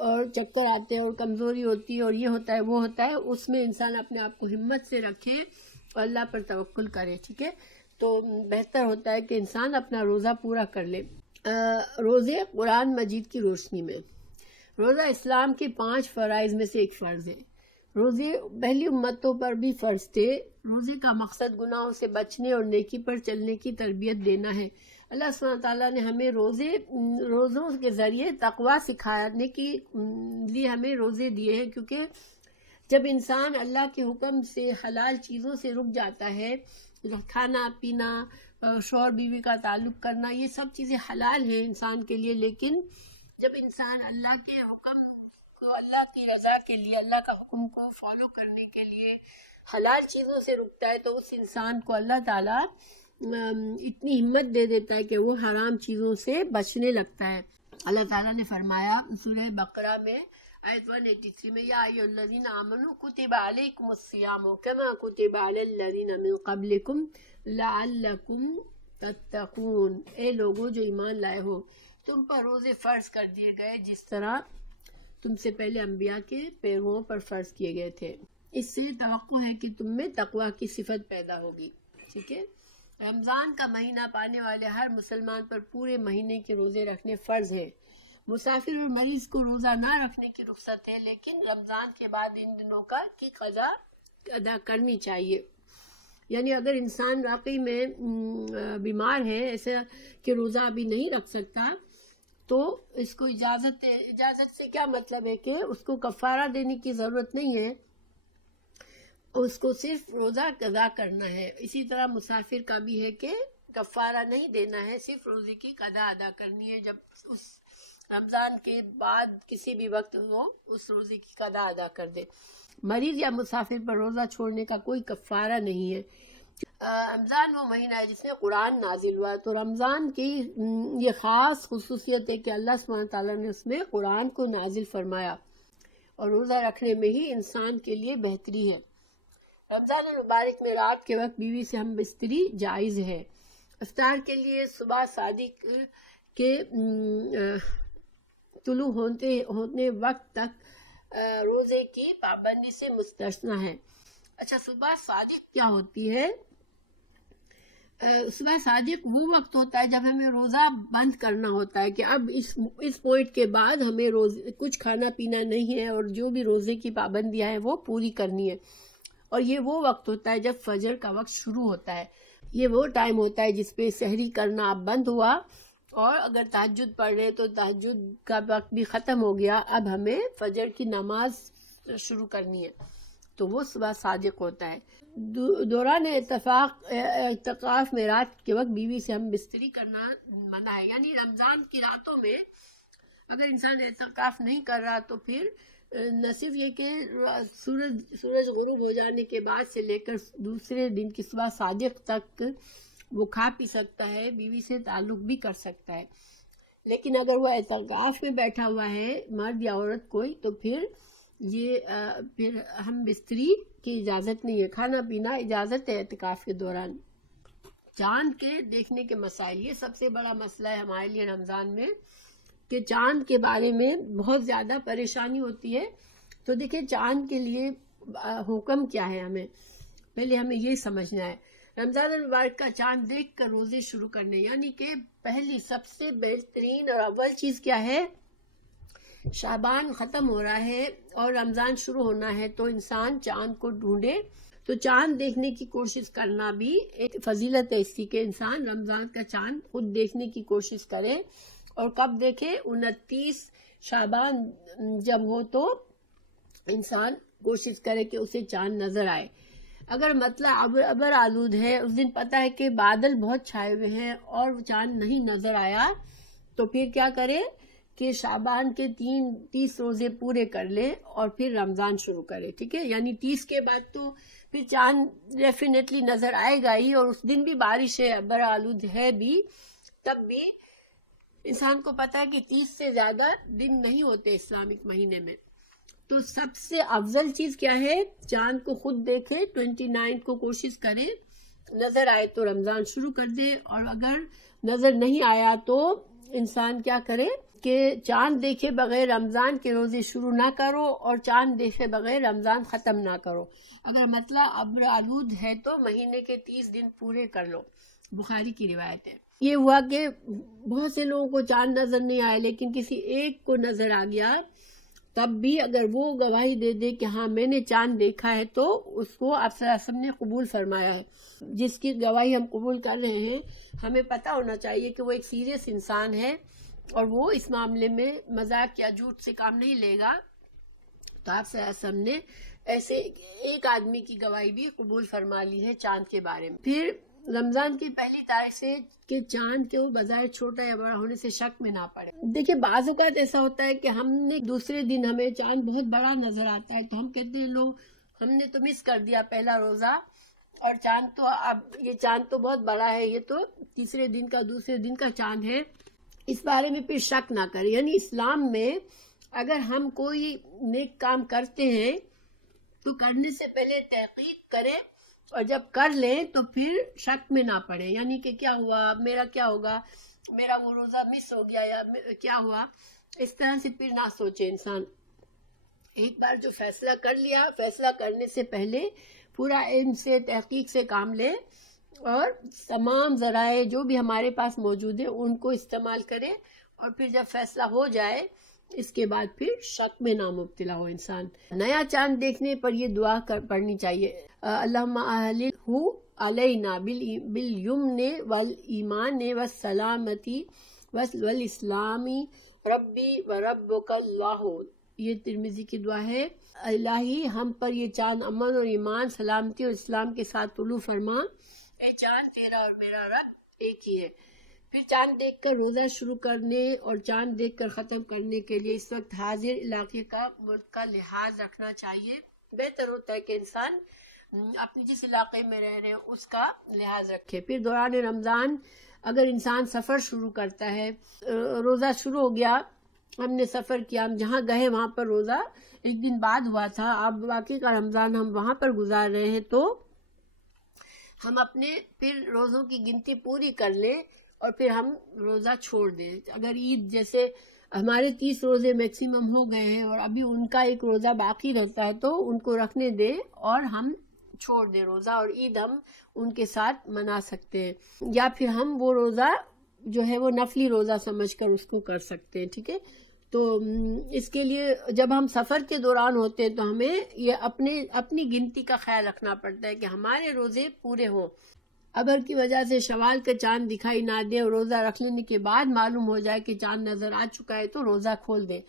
اور چکر آتے ہیں اور کمزوری ہوتی ہے اور یہ ہوتا ہے وہ ہوتا ہے، اس میں انسان اپنے آپ کو ہمت سے رکھے اور اللہ پر توکل کرے، ٹھیک ہے؟ تو بہتر ہوتا ہے کہ انسان اپنا روزہ پورا کر لے۔ روزے قرآن مجید کی روشنی میں، روزہ اسلام کے 5 فرائض میں سے ایک فرض ہے۔ روزے پہلی امتوں پر بھی فرض تھے۔ روزے کا مقصد گناہوں سے بچنے اور نیکی پر چلنے کی تربیت دینا ہے۔ اللہ سبحانہ تعالیٰ نے ہمیں روزوں کے ذریعے تقویٰ سکھانے کے لیے ہمیں روزے دیے ہیں، کیونکہ جب انسان اللہ کے حکم سے حلال چیزوں سے رک جاتا ہے، کھانا پینا، شوہر بیوی کا تعلق کرنا، یہ سب چیزیں حلال ہیں انسان کے لیے، لیکن جب انسان اللہ کے حکم کو، اللہ کی رضا کے لیے، اللہ کا حکم کو فالو کرنے کے لیے حلال چیزوں سے رکتا ہے تو اس انسان کو اللہ تعالیٰ اتنی ہمت دے دیتا ہے کہ وہ حرام چیزوں سے بچنے لگتا ہے۔ اللہ تعالیٰ نے فرمایا سورہ بقرہ میں آیت 183 میں، یا ایھا الذین آمنوا کتب علیکم الصیام کما کتب علی الذین من قبلکم لعلکم تتقون، اے لوگوں جو ایمان لائے ہو، تم پر روزے فرض کر دیے گئے جس طرح تم سے پہلے انبیاء کے پیرووں پر فرض کیے گئے تھے، اس سے توقع ہے کہ تم میں تقویٰ کی صفت پیدا ہوگی، ٹھیک ہے؟ رمضان کا مہینہ پانے والے ہر مسلمان پر پورے مہینے کے روزے رکھنے فرض ہیں۔ مسافر اور مریض کو روزہ نہ رکھنے کی رخصت ہے، لیکن رمضان کے بعد ان دنوں کی قضا ادا کرنی چاہیے۔ یعنی اگر انسان واقعی میں بیمار ہے ایسا کہ روزہ ابھی نہیں رکھ سکتا تو اس کو اجازت سے کیا مطلب ہے کہ اس کو کفارہ دینے کی ضرورت نہیں ہے، اس کو صرف روزہ قضا کرنا ہے۔ اسی طرح مسافر کا بھی ہے کہ کفارہ نہیں دینا ہے، صرف روزے کی قضا ادا کرنی ہے، جب اس رمضان کے بعد کسی بھی وقت وہ اس روزے کی قضا ادا کر دے۔ مریض یا مسافر پر روزہ چھوڑنے کا کوئی کفارہ نہیں ہے۔ رمضان وہ مہینہ ہے جس میں قرآن نازل ہوا، تو رمضان کی یہ خاص خصوصیت ہے کہ اللہ سبحانہ تعالیٰ نے اس میں قرآن کو نازل فرمایا، اور روزہ رکھنے میں ہی انسان کے لیے بہتری ہے۔ رمضان المبارک میں رات کے وقت بیوی سے ہم بستری جائز ہے۔ افطار کے لیے صبح صادق کے طلوع ہونے وقت تک روزے کی پابندی سے مستثنی ہے۔ اچھا، صبح صادق کیا ہوتی ہے؟ صبح صادق وہ وقت ہوتا ہے جب ہمیں روزہ بند کرنا ہوتا ہے کہ اب اس پوائنٹ کے بعد ہمیں کچھ کھانا پینا نہیں ہے اور جو بھی روزے کی پابندیاں ہیں وہ پوری کرنی ہے. اور یہ وہ وقت ہوتا ہے جب فجر کا وقت شروع ہوتا ہے. یہ وہ ٹائم ہوتا ہے جس پہ سحری کرنا اب بند ہوا، اور اگر تہجد پڑھ رہے تو تہجد کا وقت بھی ختم ہو گیا، اب ہمیں فجر کی نماز شروع کرنی ہے. تو وہ صبح صادق ہوتا ہے. دوران اعتکاف میں رات کے وقت بیوی سے ہم بستری کرنا منع ہے. یعنی رمضان کی راتوں میں اگر انسان اعتکاف نہیں کر رہا تو پھر نہ صرف یہ کہ سورج غروب ہو جانے کے بعد سے لے کر دوسرے دن کی صبح صادق تک وہ کھا پی سکتا ہے، بیوی سے تعلق بھی کر سکتا ہے. لیکن اگر وہ اعتکاف میں بیٹھا ہوا ہے مرد یا عورت کوئی، تو پھر ہم بستری کی اجازت نہیں ہے. کھانا پینا اجازت ہے اعتکاف کے دوران. چاند کے دیکھنے کے مسائل، یہ سب سے بڑا مسئلہ ہے ہمارے لیے رمضان میں کہ چاند کے بارے میں بہت زیادہ پریشانی ہوتی ہے. تو دیکھیں چاند کے لیے حکم کیا ہے، پہلے ہمیں یہ سمجھنا ہے. رمضان المبارک کا چاند دیکھ کر روزے شروع کرنے، یعنی کہ پہلی سب سے بہترین اور اول چیز کیا ہے؟ شعبان ختم ہو رہا ہے اور رمضان شروع ہونا ہے تو انسان چاند کو ڈھونڈے. تو چاند دیکھنے کی کوشش کرنا بھی ایک فضیلت ہے، اسی کے انسان رمضان کا چاند خود دیکھنے کی کوشش کرے. اور کب دیکھے؟ 29 شعبان جب ہو تو انسان کوشش کرے کہ اسے چاند نظر آئے. اگر مطلب ابر آلود ہے، اس دن پتہ ہے کہ بادل بہت چھائے ہوئے ہیں اور چاند نہیں نظر آیا، تو پھر کیا کرے کہ شعبان کے 30 روزے پورے کر لے اور پھر رمضان شروع کرے. ٹھیک ہے، یعنی 30 کے بعد تو پھر چاند ڈیفینیٹلی نظر آئے گا ہی، اور اس دن بھی بارش ہے، ابر آلود ہے بھی، تب بھی انسان کو پتا ہے کہ 30 سے زیادہ دن نہیں ہوتے اسلامک مہینے میں. تو سب سے افضل چیز کیا ہے؟ چاند کو خود دیکھے، 29 کو کوشش کرے، نظر آئے تو رمضان شروع کر دے. اور اگر نظر نہیں آیا تو انسان کیا کرے کہ چاند دیکھے بغیر رمضان کے روزے شروع نہ کرو اور چاند دیکھے بغیر رمضان ختم نہ کرو. اگر مطلب ابر آلود ہے تو مہینے کے 30 دن پورے کر لو. بخاری کی روایت ہے. یہ ہوا کہ بہت سے لوگوں کو چاند نظر نہیں آیا لیکن کسی ایک کو نظر آ گیا، تب بھی اگر وہ گواہی دے دے کہ ہاں میں نے چاند دیکھا ہے تو اس کو آپ صلی اللہ علیہ وسلم نے قبول فرمایا ہے. جس کی گواہی ہم قبول کر رہے ہیں ہمیں پتہ ہونا چاہیے کہ وہ ایک سیریس انسان ہے اور وہ اس معاملے میں مذاق یا جھوٹ سے کام نہیں لے گا. تو آپ صلی اللہ علیہ وسلم نے ایسے ایک آدمی کی گواہی بھی قبول فرما لی ہے چاند کے بارے میں. پھر رمضان کی پہلی تاریخ سے کہ چاند کے وہ بظاہر چھوٹا یا بڑا ہونے سے شک میں نہ پڑے. دیکھیں بعض اوقات ایسا ہوتا ہے کہ ہم نے دوسرے دن ہمیں چاند بہت بڑا نظر آتا ہے تو ہم کہتے ہیں لو ہم نے تو مس کر دیا پہلا روزہ، اور چاند تو اب یہ چاند تو بہت بڑا ہے، یہ تو تیسرے دن کا دوسرے دن کا چاند ہے. اس بارے میں پھر شک نہ کرے. یعنی اسلام میں اگر ہم کوئی نیک کام کرتے ہیں تو کرنے سے پہلے تحقیق کرے، اور جب کر لیں تو پھر شک میں نہ پڑے. یعنی کہ کیا ہوا، میرا کیا ہوگا، میرا وہ روزہ مس ہو گیا یا کیا ہوا، اس طرح سے پھر نہ سوچے انسان. ایک بار جو فیصلہ کر لیا، فیصلہ کرنے سے پہلے پورا علم سے تحقیق سے کام لے اور تمام ذرائع جو بھی ہمارے پاس موجود ہیں ان کو استعمال کرے، اور پھر جب فیصلہ ہو جائے اس کے بعد پھر شک میں نہ مبتلا ہو انسان. نیا چاند دیکھنے پر یہ دعا پڑھنی چاہیے، اللہم اہلہ علینا بالیمن والایمان والسلامتی والاسلام ربی وربک اللہ. یہ ترمذی کی دعا ہے، الہی ہم پر یہ چاند امن اور ایمان، سلامتی اور اسلام کے ساتھ طلوع فرما. اے چاند تیرا اور میرا رب ایک ہی ہے. پھر چاند دیکھ کر روزہ شروع کرنے اور چاند دیکھ کر ختم کرنے کے لیے اس وقت حاضر علاقے کا ملک کا لحاظ رکھنا چاہیے. بہتر ہوتا ہے کہ انسان اپنے جس علاقے میں رہ رہے ہیں اس کا لحاظ رکھے. پھر دوران رمضان اگر انسان سفر شروع کرتا ہے، روزہ شروع ہو گیا، ہم نے سفر کیا، ہم جہاں گئے وہاں پر روزہ ایک دن بعد ہوا تھا، اب باقی کا رمضان ہم وہاں پر گزار رہے ہیں، تو ہم اپنے پھر روزوں کی گنتی پوری کر لیں اور پھر ہم روزہ چھوڑ دیں. اگر عید جیسے ہمارے 30 روزے میکسیمم ہو گئے ہیں اور ابھی ان کا ایک روزہ باقی رہتا ہے تو ان کو رکھنے دیں اور ہم چھوڑ دیں روزہ، اور عید ہم ان کے ساتھ منا سکتے ہیں، یا پھر ہم وہ روزہ جو ہے وہ نفلی روزہ سمجھ کر اس کو کر سکتے ہیں، ٹھیک ہے۔ تو اس کے لیے جب ہم سفر کے دوران ہوتے ہیں تو ہمیں یہ اپنی گنتی کا خیال رکھنا پڑتا ہے کہ ہمارے روزے پورے ہوں۔ ابر کی وجہ سے شوال کا چاند دکھائی نہ دے اور روزہ رکھ لینے کے بعد معلوم ہو جائے کہ چاند نظر آ چکا ہے تو روزہ کھول دیں۔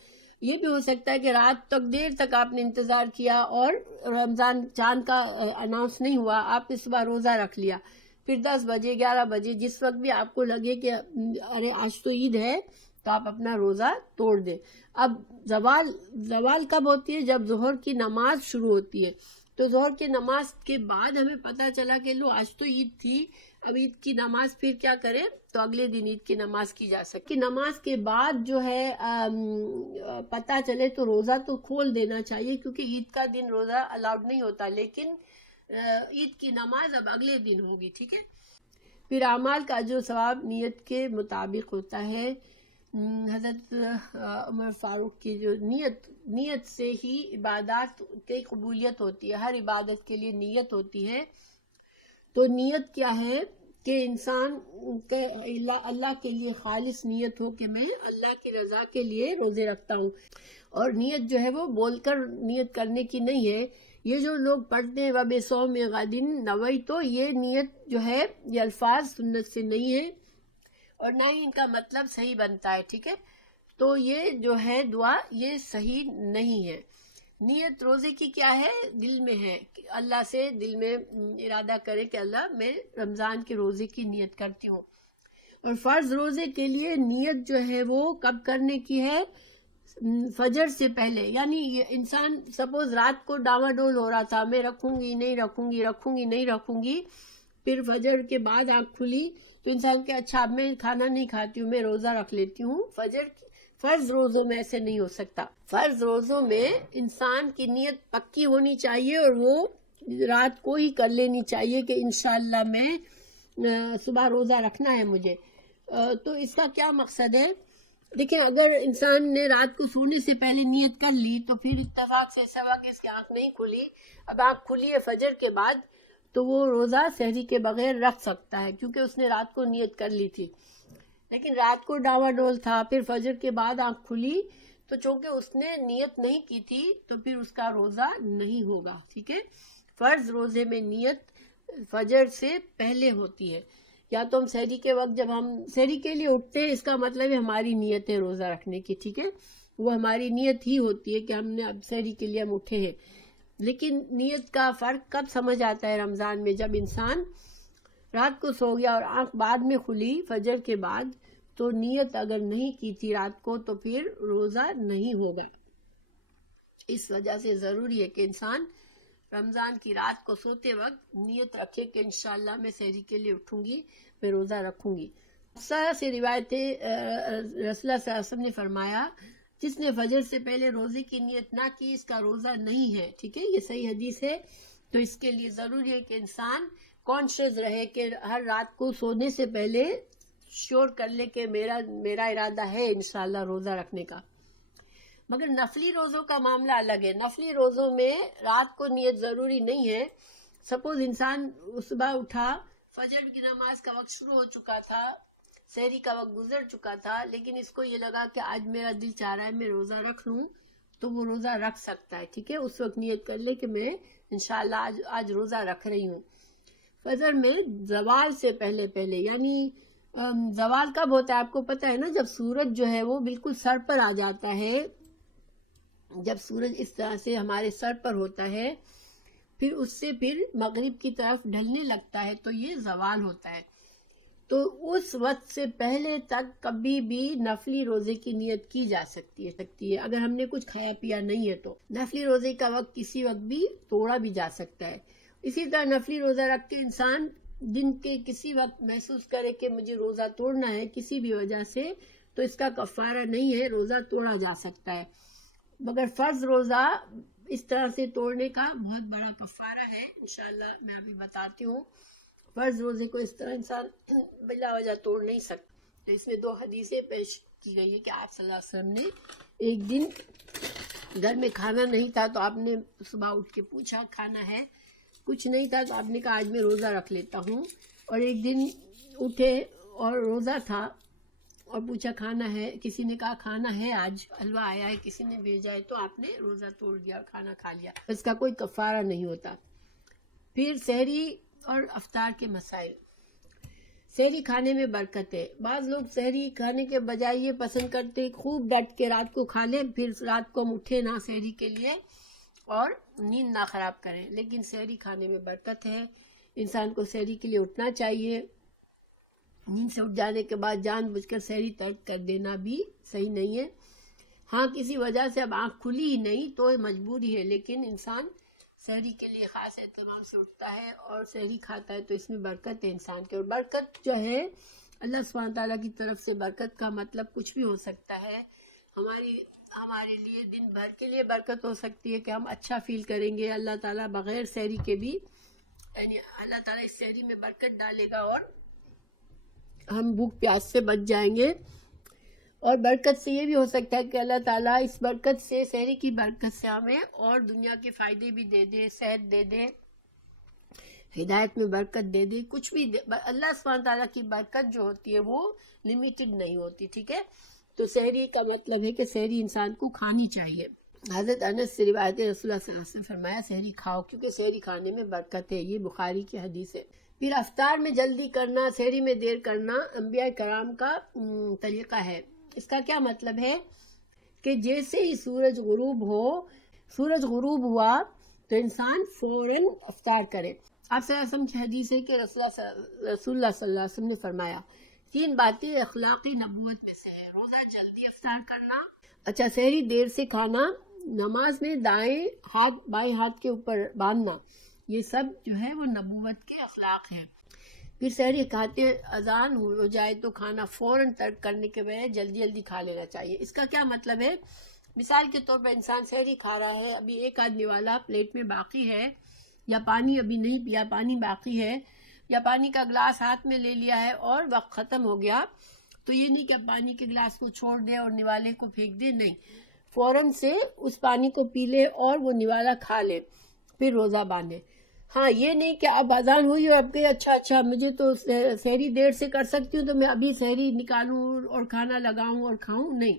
یہ بھی ہو سکتا ہے کہ رات تک دیر تک آپ نے انتظار کیا اور رمضان چاند کا اناؤنس نہیں ہوا، آپ نے صبح روزہ رکھ لیا، پھر 10 بجے 11 بجے جس وقت بھی آپ کو لگے کہ ارے آج تو عید ہے تو آپ اپنا روزہ توڑ دیں۔ اب زوال کب ہوتی ہے؟ جب ظہر کی نماز شروع ہوتی ہے، تو ظہر کی نماز کے بعد ہمیں پتہ چلا کہ لو آج تو عید تھی، اب عید کی نماز پھر کیا کریں؟ تو اگلے دن عید کی نماز کی جا سکتی۔ نماز کے بعد جو ہے پتہ چلے تو روزہ تو کھول دینا چاہیے، کیونکہ عید کا دن روزہ الاؤڈ نہیں ہوتا، لیکن عید کی نماز اب اگلے دن ہوگی، ٹھیک ہے۔ پھر اعمال کا اجر و ثواب نیت کے مطابق ہوتا ہے۔ حضرت عمر فاروق کی جو نیت سے ہی عبادات کی قبولیت ہوتی ہے، ہر عبادت کے لیے نیت ہوتی ہے۔ تو نیت کیا ہے کہ انسان اللہ کے لیے خالص نیت ہو کہ میں اللہ کی رضا کے لیے روزے رکھتا ہوں، اور نیت جو ہے وہ بول کر نیت کرنے کی نہیں ہے۔ یہ جو لوگ پڑھتے ہیں وَبِصَوْمِ غَدٍ نَوَيْتُ، یہ نیت جو ہے یہ الفاظ سنت سے نہیں ہے اور نہ ہی ان کا مطلب صحیح بنتا ہے، ٹھیک ہے۔ تو یہ جو ہے دعا یہ صحیح نہیں ہے۔ نیت روزے کی کیا ہے؟ دل میں ہے، اللہ سے دل میں ارادہ کرے کہ اللہ میں رمضان کے روزے کی نیت کرتی ہوں۔ اور فرض روزے کے لیے نیت جو ہے وہ کب کرنے کی ہے؟ فجر سے پہلے، یعنی یہ انسان سپوز رات کو ڈاواڈول ہو رہا تھا، میں رکھوں گی نہیں رکھوں گی، رکھوں گی نہیں رکھوں گی، پھر فجر کے بعد آنکھ کھلی تو انسان کہ اچھا اب میں کھانا نہیں کھاتی ہوں، میں روزہ رکھ لیتی ہوں۔ فرض روزوں میں ایسے نہیں ہو سکتا۔ فرض روزوں میں انسان کی نیت پکی ہونی چاہیے اور وہ رات کو ہی کر لینی چاہیے کہ انشاءاللہ میں صبح روزہ رکھنا ہے مجھے۔ تو اس کا کیا مقصد ہے؟ دیکھیں، اگر انسان نے رات کو سونے سے پہلے نیت کر لی تو پھر اتفاق سے ایسا ہوا کہ اس کی آنکھ نہیں کھلی، اب آنکھ کھلی ہے فجر کے بعد، تو وہ روزہ سحری کے بغیر رکھ سکتا ہے کیونکہ اس نے رات کو نیت کر لی تھی۔ لیکن رات کو ڈاواڈول تھا، پھر فجر کے بعد آنکھ کھلی، تو چونکہ اس نے نیت نہیں کی تھی تو پھر اس کا روزہ نہیں ہوگا، ٹھیک ہے۔ فرض روزے میں نیت فجر سے پہلے ہوتی ہے، یا تو ہم سحری کے وقت جب ہم سحری کے لیے اٹھتے ہیں، اس کا مطلب ہے ہماری نیت ہے روزہ رکھنے کی، ٹھیک ہے، وہ ہماری نیت ہی ہوتی ہے کہ ہم نے اب سحری کے لیے ہم اٹھے ہیں۔ لیکن نیت کا فرق کب سمجھ آتا ہے رمضان میں؟ جب انسان رات کو سو گیا اور آنکھ بعد میں کھلی فجر کے بعد، تو نیت اگر نہیں کی تھی رات کو تو پھر روزہ نہیں ہوگا۔ اس وجہ سے ضروری ہے کہ انسان رمضان کی رات کو سوتے وقت نیت رکھے کہ انشاءاللہ میں سحری کے لیے اٹھوں گی، میں روزہ رکھوں گی۔ سارا سے روایت رسول اللہ صلی اللہ علیہ وسلم نے فرمایا جس نے فجر سے پہلے روزے کی نیت نہ کی اس کا روزہ نہیں ہے، ٹھیک ہے، یہ صحیح حدیث ہے۔ تو اس کے لیے ضروری ہے کہ انسان کانشیس رہے کہ ہر رات کو سونے سے پہلے شور کر لے کہ میرا ارادہ ہے انشاءاللہ روزہ رکھنے کا۔ مگر نفلی روزوں کا معاملہ الگ ہے۔ نفلی روزوں میں رات کو نیت ضروری نہیں ہے۔ سپوز انسان صبح اٹھا، فجر کی نماز کا وقت شروع ہو چکا تھا، سحری کا وقت گزر چکا تھا، لیکن اس کو یہ لگا کہ آج میرا دل چاہ رہا ہے میں روزہ رکھ لوں، تو وہ روزہ رکھ سکتا ہے، ٹھیک ہے۔ اس وقت نیت کر لے کہ میں انشاءاللہ آج روزہ رکھ رہی ہوں۔ فجر میں زوال سے پہلے یعنی زوال کب ہوتا ہے آپ کو پتہ ہے نا؟ جب سورج جو ہے وہ بالکل سر پر آ جاتا ہے، جب سورج اس طرح سے ہمارے سر پر ہوتا ہے، پھر اس سے پھر مغرب کی طرف ڈھلنے لگتا ہے، تو یہ زوال ہوتا ہے۔ تو اس وقت سے پہلے تک کبھی بھی نفلی روزے کی نیت کی جا سکتی ہے اگر ہم نے کچھ کھایا پیا نہیں ہے تو۔ نفلی روزے کا وقت کسی وقت بھی توڑا بھی جا سکتا ہے۔ اسی طرح نفلی روزہ رکھ کے انسان دن کے کسی وقت محسوس کرے کہ مجھے روزہ توڑنا ہے کسی بھی وجہ سے، تو اس کا کفارہ نہیں ہے، روزہ توڑا جا سکتا ہے۔ مگر فرض روزہ اس طرح سے توڑنے کا بہت بڑا کفارہ ہے، انشاءاللہ میں ابھی بتاتی ہوں۔ فرض روزے کو اس طرح انسان بلا وجہ توڑ نہیں سکتا۔ تو اس میں 2 حدیثیں پیش کی گئی ہے کہ آپ صلی اللہ علیہ وسلم نے ایک دن گھر میں کھانا نہیں تھا تو آپ نے صبح اٹھ کے پوچھا کھانا ہے، کچھ نہیں تھا تو آپ نے کہا آج میں روزہ رکھ لیتا ہوں، اور ایک دن اٹھے اور روزہ تھا اور پوچھا کھانا ہے، کسی نے کہا کھانا ہے، آج حلوہ آیا ہے کسی نے بھیجا ہے، تو آپ نے روزہ توڑ دیا اور کھانا کھا لیا، اس کا کوئی کفارہ نہیں ہوتا۔ پھر سحری اور افطار کے مسائل۔ سحری کھانے میں برکت ہے۔ بعض لوگ سحری کھانے کے بجائے یہ پسند کرتے خوب ڈٹ کے رات کو کھا لیں، پھر رات کو ہم اٹھے نہ سحری کے لیے اور نیند نہ خراب کریں، لیکن سحری کھانے میں برکت ہے۔ انسان کو سحری کے لیے اٹھنا چاہیے۔ نیند سے اٹھ جانے کے بعد جان بوجھ کر سحری ترک کر دینا بھی صحیح نہیں ہے۔ ہاں کسی وجہ سے اب آنکھ کھلی ہی نہیں تو مجبوری ہے، لیکن انسان سحری کے لیے خاص اہتمام سے اٹھتا ہے اور سحری کھاتا ہے تو اس میں برکت ہے انسان کے۔ اور برکت جو ہے اللہ سبحانہ تعالیٰ کی طرف سے، برکت کا مطلب کچھ بھی ہو سکتا ہے۔ ہمارے لیے دن بھر کے لیے برکت ہو سکتی ہے کہ ہم اچھا فیل کریں گے، اللہ تعالیٰ بغیر سحری کے بھی، یعنی اللہ تعالیٰ اس سحری میں برکت ڈالے گا اور ہم بھوک پیاس سے بچ جائیں گے۔ اور برکت سے یہ بھی ہو سکتا ہے کہ اللہ تعالیٰ اس برکت سے، سحری کی برکت سے ہمیں اور دنیا کے فائدے بھی دے دے، صحت دے دے، ہدایت میں برکت دے دے، کچھ بھی دے۔ اللہ سبحانہ تعالیٰ کی برکت جو ہوتی ہے وہ لیمیٹڈ نہیں ہوتی، ٹھیک ہے۔ تو سحری کا مطلب ہے کہ سحری انسان کو کھانی چاہیے۔ حضرت انس سے روایت ہے، رسول اللہ صلی اللہ علیہ وسلم نے فرمایا سحری کھاؤ کیونکہ سحری کھانے میں برکت ہے، یہ بخاری کی حدیث ہے۔ پھر افطار میں جلدی کرنا، سحری میں دیر کرنا انبیاء کرام کا طریقہ ہے۔ اس کا کیا مطلب ہے کہ جیسے ہی سورج غروب ہوا تو انسان فوراً افطار کرے۔ آپ صلی اللہ علیہ وسلم کی حدیث ہے کہ رسول اللہ صلی اللہ علیہ وسلم نے فرمایا 3 باتیں اخلاقی نبوت میں سے ہے: روزہ جلدی افطار کرنا، اچھا سحری دیر سے کھانا، نماز میں دائیں ہاتھ بائیں ہاتھ کے اوپر باندھنا، یہ سب جو ہے وہ نبوت کے اخلاق ہیں۔ پھر سحری کھاتے اذان ہو جائے تو کھانا فوراً ترک کرنے کے بجائے جلدی جلدی کھا لینا چاہیے۔ اس کا کیا مطلب ہے؟ مثال کے طور پر انسان سحری کھا رہا ہے، ابھی ایک آدھ نوالا پلیٹ میں باقی ہے، یا پانی ابھی نہیں پیا، پانی باقی ہے، یا پانی کا گلاس ہاتھ میں لے لیا ہے اور وقت ختم ہو گیا، تو یہ نہیں کہ پانی کے گلاس کو چھوڑ دے اور نوالے کو پھینک دے، نہیں، فوراً سے اس پانی کو پی لے اور وہ نوالا کھا لے، پھر روزہ باندھے۔ ہاں یہ نہیں کہ اب اذان ہوئی اور اب کہ اچھا مجھے تو سحری دیر سے کر سکتی ہوں تو میں ابھی سحری نکالوں اور کھانا لگاؤں اور کھاؤں، نہیں،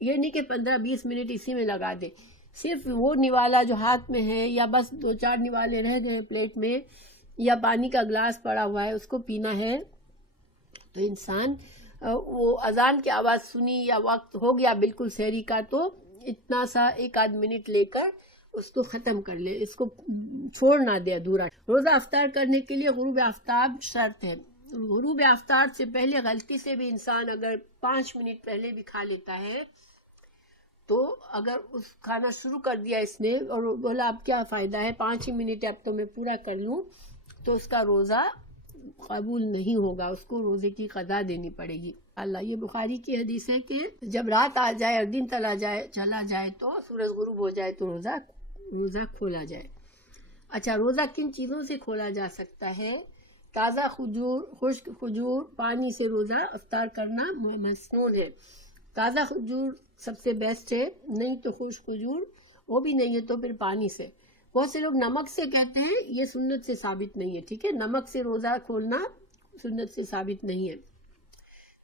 یہ نہیں کہ 15-20 منٹ اسی میں لگا دے، صرف وہ نوالا جو ہاتھ میں ہے یا بس 2-4 نوالے رہ گئے پلیٹ میں یا پانی کا گلاس پڑا ہوا ہے اس کو پینا ہے، تو انسان وہ اذان کی آواز سنی یا وقت ہو گیا بالکل سحری کا تو اتنا سا 1-8 منٹ لے کر اس کو ختم کر لے، اس کو چھوڑ نہ دے ادھورا۔ روزہ افطار کرنے کے لیے غروب آفتاب شرط ہے۔ غروب آفتاب سے پہلے غلطی سے بھی انسان اگر 5 منٹ پہلے بھی کھا لیتا ہے تو اگر اس کھانا شروع کر دیا اس نے اور بولا اب کیا فائدہ ہے، 5 ہی منٹ اب تو میں پورا کر لوں، تو اس کا روزہ قبول نہیں ہوگا، اس کو روزے کی قضا دینی پڑے گی۔ اللہ، یہ بخاری کی حدیث ہے کہ جب رات آ جائے اور دن چلا جائے تو سورج غروب ہو جائے تو روزہ کھولا جائے۔ اچھا، روزہ کن چیزوں سے کھولا جا سکتا ہے؟ تازہ کھجور، خشک کھجور، پانی سے روزہ افطار کرنا مسنون ہے۔ تازہ کھجور سب سے بیسٹ ہے، نہیں تو خشک کھجور، وہ بھی نہیں ہے تو پھر پانی سے۔ بہت سے لوگ نمک سے کہتے ہیں، یہ سنت سے ثابت نہیں ہے، ٹھیک ہے، نمک سے روزہ کھولنا سنت سے ثابت نہیں ہے۔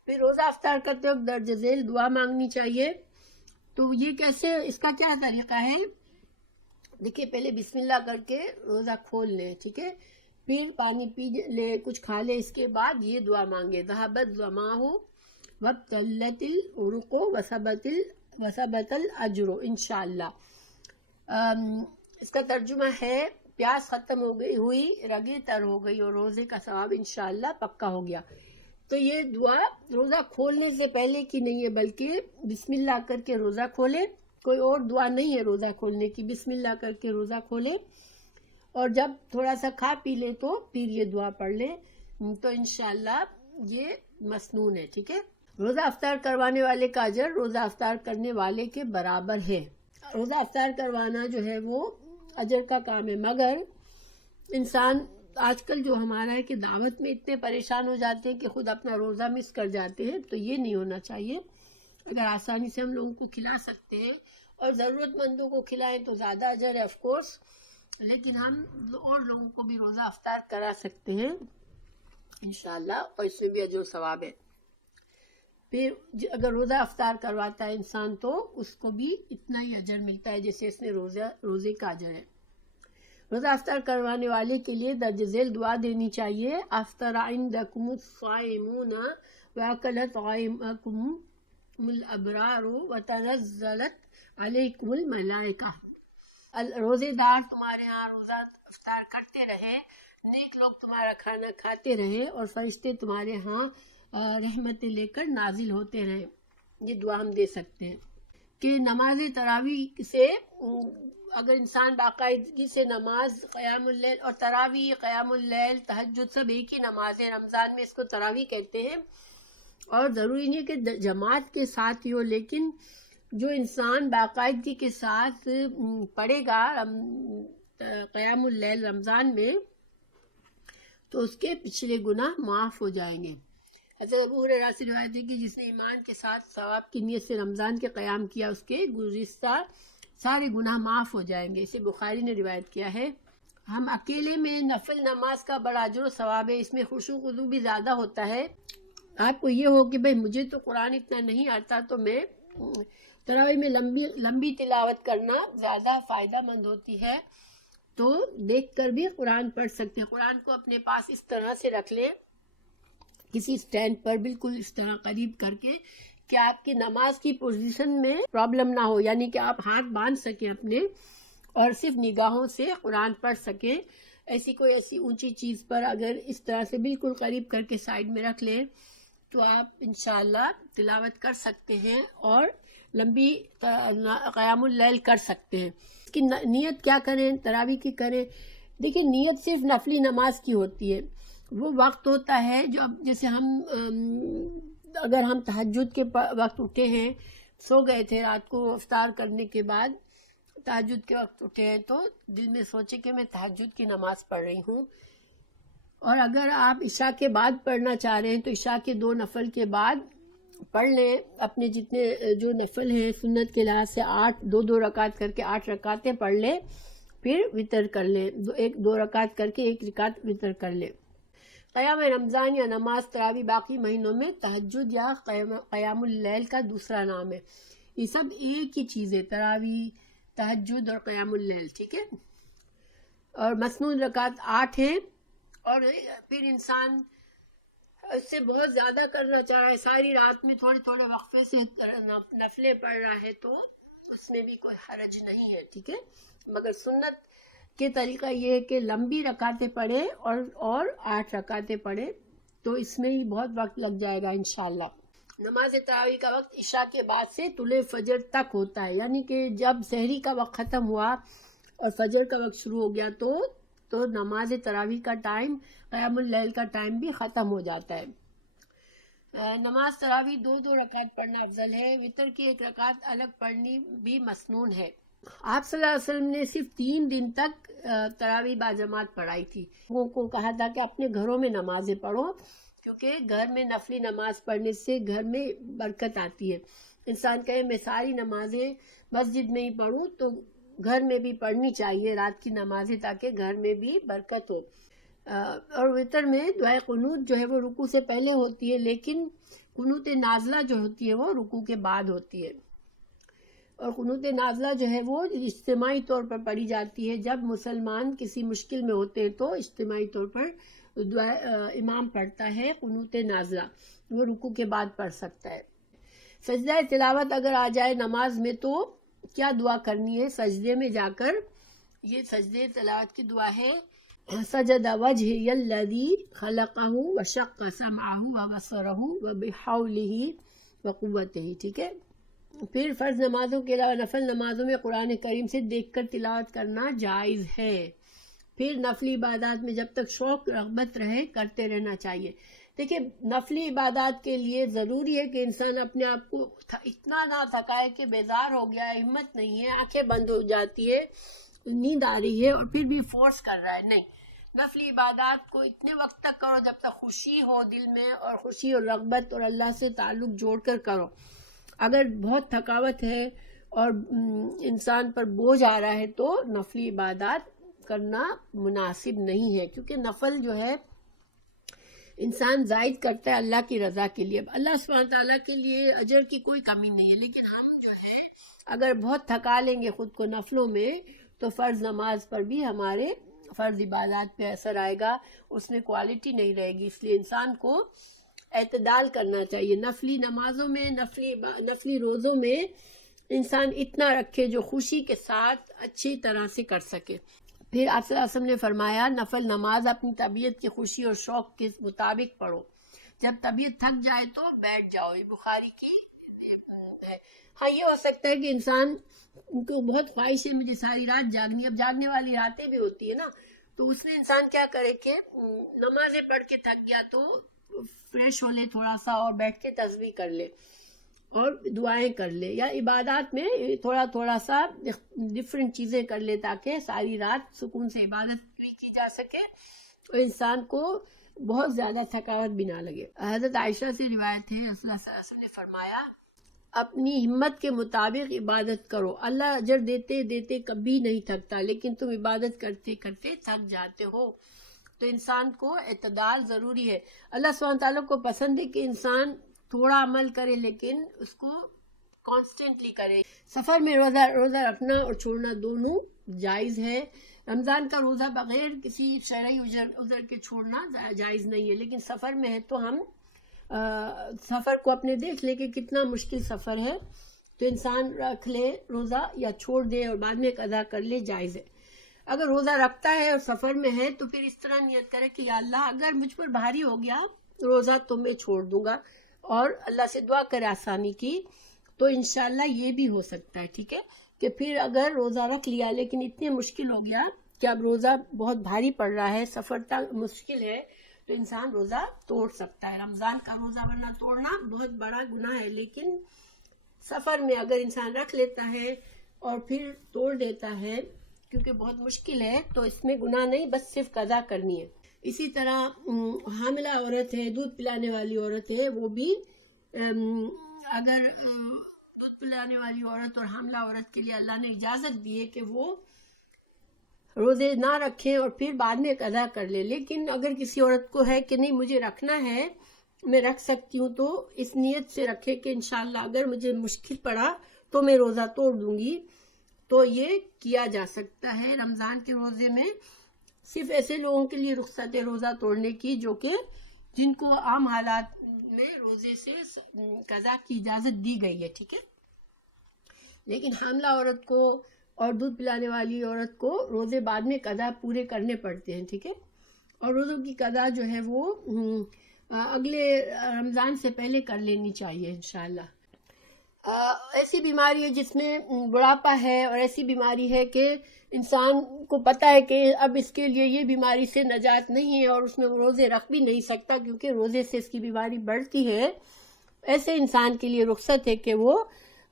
پھر روزہ افطار کرتے وقت درج ذیل دعا مانگنی چاہیے۔ تو یہ کیسے، اس کا کیا طریقہ ہے؟ دیکھیے، پہلے بسم اللہ کر کے روزہ کھول لیں، ٹھیک ہے، پھر پانی پی لے، کچھ کھا لے، اس کے بعد یہ دعا مانگے: ذہبت ظماء وابتلت العروق وثبت الاجر انشاءاللہ۔ اس کا ترجمہ ہے پیاس ختم ہو گئی ہوئی، رگیں تر ہو گئی اور روزے کا ثواب انشاءاللہ پکا ہو گیا۔ تو یہ دعا روزہ کھولنے سے پہلے کی نہیں ہے، بلکہ بسم اللہ کر کے روزہ کھولے، کوئی اور دعا نہیں ہے روزہ کھولنے کی، بسم اللہ کر کے روزہ کھولے اور جب تھوڑا سا کھا پی لے تو پھر یہ دعا پڑھ لے، تو انشاءاللہ یہ مسنون ہے، ٹھیک ہے۔ روزہ افطار کروانے والے کا اجر روزہ افطار کرنے والے کے برابر ہے۔ روزہ افطار کروانا جو ہے وہ اجر کا کام ہے، مگر انسان آج کل جو ہمارا ہے کہ دعوت میں اتنے پریشان ہو جاتے ہیں کہ خود اپنا روزہ مس کر جاتے ہیں، تو یہ نہیں ہونا چاہیے۔ اگر آسانی سے ہم لوگوں کو کھلا سکتے ہیں اور ضرورت مندوں کو کھلائیں تو زیادہ اجر ہے، آف کورس، لیکن ہم اور لوگوں کو بھی روزہ افطار کرا سکتے ہیں انشاءاللہ، اور اس میں بھی اجر و ثواب ہے۔ پھر اگر روزہ افطار کرواتا ہے انسان تو اس کو بھی اتنا ہی اجر ملتا ہے جیسے اس نے روزے کا اجر ہے۔ روزہ افطار کروانے والے کے لیے درج ذیل دعا دینی چاہیے: افطر عندکم الصائمون واکلت طعامکم الابرار وتنزلت علیکم الملائکہ۔ روزے دار تمہارے ہاں روزہ افطار کرتے رہے، نیک لوگ تمہارا کھانا کھاتے رہے، اور فرشتے تمہارے ہاں رحمتیں لے کر نازل ہوتے رہے۔ یہ دعا ہم دے سکتے ہیں کہ نماز تراویح سے اگر انسان باقاعدگی سے نماز قیام اللیل، اور تراویح، قیام اللیل، تہجد سب ایک ہی نماز ہے، رمضان میں اس کو تراویح کہتے ہیں، اور ضروری نہیں کہ جماعت کے ساتھ ہی ہو، لیکن جو انسان باقاعدگی کے ساتھ پڑھے گا قیام اللیل رمضان میں تو اس کے پچھلے گناہ معاف ہو جائیں گے۔ حضرت ابو ہریرہ سے روایت ہے کہ جس نے ایمان کے ساتھ ثواب کی نیت سے رمضان کے قیام کیا، اس کے گزشتہ سارے گناہ معاف ہو جائیں گے۔ اسے بخاری نے روایت کیا ہے۔ ہم اکیلے میں نفل نماز کا بڑا اجر و ثواب ہے، اس میں خشوع و خضوع بھی زیادہ ہوتا ہے۔ آپ کو یہ ہو کہ بھئی مجھے تو قرآن اتنا نہیں آتا، تو میں تراویح میں لمبی تلاوت کرنا زیادہ فائدہ مند ہوتی ہے، تو دیکھ کر بھی قرآن پڑھ سکتے ہیں۔ قرآن کو اپنے پاس اس طرح سے رکھ لیں، کسی سٹینڈ پر بالکل اس طرح قریب کر کے کہ آپ کی نماز کی پوزیشن میں پرابلم نہ ہو، یعنی کہ آپ ہاتھ باندھ سکیں اپنے اور صرف نگاہوں سے قرآن پڑھ سکیں۔ ایسی اونچی چیز پر اگر اس طرح سے بالکل قریب کر کے سائیڈ میں رکھ لیں تو آپ انشاءاللہ تلاوت کر سکتے ہیں اور لمبی قیام اللیل کر سکتے ہیں۔ اس کی نیت کیا کریں؟ تراویح کی کریں۔ دیکھیں، نیت صرف نفلی نماز کی ہوتی ہے۔ وہ وقت ہوتا ہے جو جیسے اگر ہم تہجد کے وقت اٹھے ہیں، سو گئے تھے رات کو افطار کرنے کے بعد، تہجد کے وقت اٹھے ہیں، تو دل میں سوچے کہ میں تہجد کی نماز پڑھ رہی ہوں، اور اگر آپ عشاء کے بعد پڑھنا چاہ رہے ہیں تو عشاء کے 2 نفل کے بعد پڑھ لیں۔ اپنے جتنے جو نفل ہیں سنت کے لحاظ سے 2 رکعت کر کے 8 رکعتیں پڑھ لیں، پھر وطر کر لیں، 2 رکعت کر کے 1 رکعت وطر کر لیں۔ قیام رمضان یا نماز تراویح باقی مہینوں میں تہجد یا قیام اللیل کا دوسرا نام ہے۔ یہ سب ایک ہی چیز ہے، تراویح، تہجد اور قیام اللیل، ٹھیک ہے؟ اور مسنون رکعت 8 ہیں، اور پھر انسان اس سے بہت زیادہ کرنا چاہ رہا ہے، ساری رات میں تھوڑے تھوڑے وقفے سے نفلیں پڑھ رہا ہے، تو اس میں بھی کوئی حرج نہیں ہے، ٹھیک ہے؟ مگر سنت کے طریقہ یہ ہے کہ لمبی رکعتیں پڑھے اور 8 رکعتیں پڑھے، تو اس میں ہی بہت وقت لگ جائے گا انشاءاللہ۔ نماز تراویح کا وقت عشاء کے بعد سے طلوع فجر تک ہوتا ہے، یعنی کہ جب سحری کا وقت ختم ہوا اور فجر کا وقت شروع ہو گیا تو نماز تراویح کا ٹائم، قیام اللیل کا ٹائم بھی ختم ہو جاتا ہے۔ نماز تراویح 2 رکعت پڑھنا افضل ہے، وطر کی 1 رکعت الگ پڑھنی بھی مسنون ہے۔ آپ صلی اللہ علیہ وسلم نے صرف 3 دن تک تراویح باجماعت پڑھائی تھی۔ لوگوں کو کہا تھا کہ اپنے گھروں میں نمازیں پڑھو، کیونکہ گھر میں نفلی نماز پڑھنے سے گھر میں برکت آتی ہے۔ انسان کہے میں ساری نمازیں مسجد میں ہی پڑھوں، تو گھر میں بھی پڑھنی چاہیے رات کی نمازیں، تاکہ گھر میں بھی برکت ہو۔ اور وطر میں دعائے قنوت جو ہے وہ رکوع سے پہلے ہوتی ہے، لیکن قنوت نازلہ جو ہوتی ہے وہ رکوع کے بعد ہوتی ہے۔ اور قنوت نازلہ جو ہے وہ اجتماعی طور پر پڑھی جاتی ہے۔ جب مسلمان کسی مشکل میں ہوتے ہیں تو اجتماعی طور پر امام پڑھتا ہے قنوت نازلہ، وہ رکوع کے بعد پڑھ سکتا ہے۔ سجدہ تلاوت اگر آ جائے نماز میں تو کیا دعا کرنی ہے؟ سجدے میں جا کر یہ سجدے تلاوت کی دعا ہے: سجد وجہی الذی خلقہ وشق سمعہ وبصرہ وبحولہ وقوتہ، ٹھیک ہے؟ پھر فرض نمازوں کے علاوہ نفل نمازوں میں قرآن کریم سے دیکھ کر تلاوت کرنا جائز ہے۔ پھر نفلی عبادات میں جب تک شوق رغبت رہے کرتے رہنا چاہیے۔ دیکھیں، نفلی عبادات کے لیے ضروری ہے کہ انسان اپنے آپ کو اتنا نہ تھکائے کہ بیزار ہو گیا ہے، ہمت نہیں ہے، آنکھیں بند ہو جاتی ہے، نیند آ رہی ہے اور پھر بھی فورس کر رہا ہے۔ نہیں، نفلی عبادات کو اتنے وقت تک کرو جب تک خوشی ہو دل میں، اور خوشی اور رغبت اور اللہ سے تعلق جوڑ کر کرو۔ اگر بہت تھکاوٹ ہے اور انسان پر بوجھ آ رہا ہے تو نفلی عبادات کرنا مناسب نہیں ہے، کیونکہ نفل جو ہے انسان زائد کرتا ہے اللہ کی رضا کے لیے. اللہ سبحانہ تعالیٰ کے لیے اجر کی کوئی کمی نہیں ہے، لیکن ہم جو ہے اگر بہت تھکا لیں گے خود کو نفلوں میں تو فرض نماز پر بھی ہمارے فرض عبادات پہ اثر آئے گا، اس میں کوالٹی نہیں رہے گی. اس لیے انسان کو اعتدال کرنا چاہیے. نفلی نمازوں میں، نفلی روزوں میں انسان اتنا رکھے جو خوشی کے ساتھ اچھی طرح سے کر سکے. پھر آپ صلی اللہ علیہ وسلم نے فرمایا نفل نماز اپنی طبیعت کی خوشی اور شوق کے مطابق پڑھو، جب طبیعت تھک جائے تو بیٹھ جاؤ. یہ بخاری کی ہے. ہاں یہ ہو سکتا ہے کہ انسان کو بہت خواہش ہے مجھے ساری رات جاگنی، اب جاگنے والی راتیں بھی ہوتی ہے نا، تو اس میں انسان کیا کرے کہ نمازیں پڑھ کے تھک گیا تو فریش ہو لے تھوڑا سا اور بیٹھ کے تسبیح کر لے اور دعائیں کر لے، یا عبادات میں تھوڑا سا ڈفرینٹ چیزیں کر لے تاکہ ساری رات سکون سے عبادت بھی کی جا سکے اور انسان کو بہت زیادہ تھکاوٹ بھی نہ لگے. حضرت عائشہ سے روایت ہے رسول اللہ صلی اللہ علیہ وسلم نے فرمایا اپنی ہمت کے مطابق عبادت کرو، اللہ اجر دیتے دیتے کبھی نہیں تھکتا، لیکن تم عبادت کرتے کرتے تھک جاتے ہو. تو انسان کو اعتدال ضروری ہے. اللہ سبحانہ تعالیٰ کو پسند ہے کہ انسان تھوڑا عمل کرے لیکن اس کو کانسٹنٹلی کرے. سفر میں روزہ رکھنا اور چھوڑنا دونوں جائز ہے. رمضان کا روزہ بغیر کسی شرعی عذر کے چھوڑنا جائز نہیں ہے، لیکن سفر میں ہے تو ہم سفر کو اپنے دیکھ لے کہ کتنا مشکل سفر ہے تو انسان رکھ لے روزہ یا چھوڑ دے اور بعد میں قضا کر لے، جائز ہے. اگر روزہ رکھتا ہے اور سفر میں ہے تو پھر اس طرح نیت کرے کہ یا اللہ اگر مجھ پر بھاری ہو گیا روزہ تو میں چھوڑ دوں گا، اور اللہ سے دعا کرے آسانی کی، تو انشاءاللہ یہ بھی ہو سکتا ہے. ٹھیک ہے کہ پھر اگر روزہ رکھ لیا لیکن اتنے مشکل ہو گیا کہ اب روزہ بہت بھاری پڑ رہا ہے، سفر تک مشکل ہے، تو انسان روزہ توڑ سکتا ہے. رمضان کا روزہ ورنہ توڑنا بہت بڑا گناہ ہے، لیکن سفر میں اگر انسان رکھ لیتا ہے اور پھر توڑ دیتا ہے کیونکہ بہت مشکل ہے تو اس میں گناہ نہیں، بس صرف قضا کرنی ہے. اسی طرح حاملہ عورت ہے، دودھ پلانے والی عورت ہے، وہ بھی اگر دودھ پلانے والی عورت اور حاملہ عورت کے لیے اللہ نے اجازت دی ہے کہ وہ روزے نہ رکھیں اور پھر بعد میں قضا کر لے، لیکن اگر کسی عورت کو ہے کہ نہیں مجھے رکھنا ہے، میں رکھ سکتی ہوں، تو اس نیت سے رکھے کہ انشاءاللہ اگر مجھے مشکل پڑا تو میں روزہ توڑ دوں گی. تو یہ کیا جا سکتا ہے. رمضان کے روزے میں صرف ایسے لوگوں کے لیے رخصت ہے روزہ توڑنے کی جن کو عام حالات میں روزے سے قضا کی اجازت دی گئی ہے. ٹھیک ہے، لیکن حاملہ عورت کو اور دودھ پلانے والی عورت کو روزے بعد میں قضا پورے کرنے پڑتے ہیں. ٹھیک ہے، اور روزوں کی قضا جو ہے وہ اگلے رمضان سے پہلے کر لینی چاہیے انشاءاللہ. ایسی بیماری ہے جس میں بڑھاپا ہے، اور ایسی بیماری ہے کہ انسان کو پتہ ہے کہ اب اس کے لیے یہ بیماری سے نجات نہیں ہے اور اس میں وہ روزے رکھ بھی نہیں سکتا کیونکہ روزے سے اس کی بیماری بڑھتی ہے. ایسے انسان کے لیے رخصت ہے کہ وہ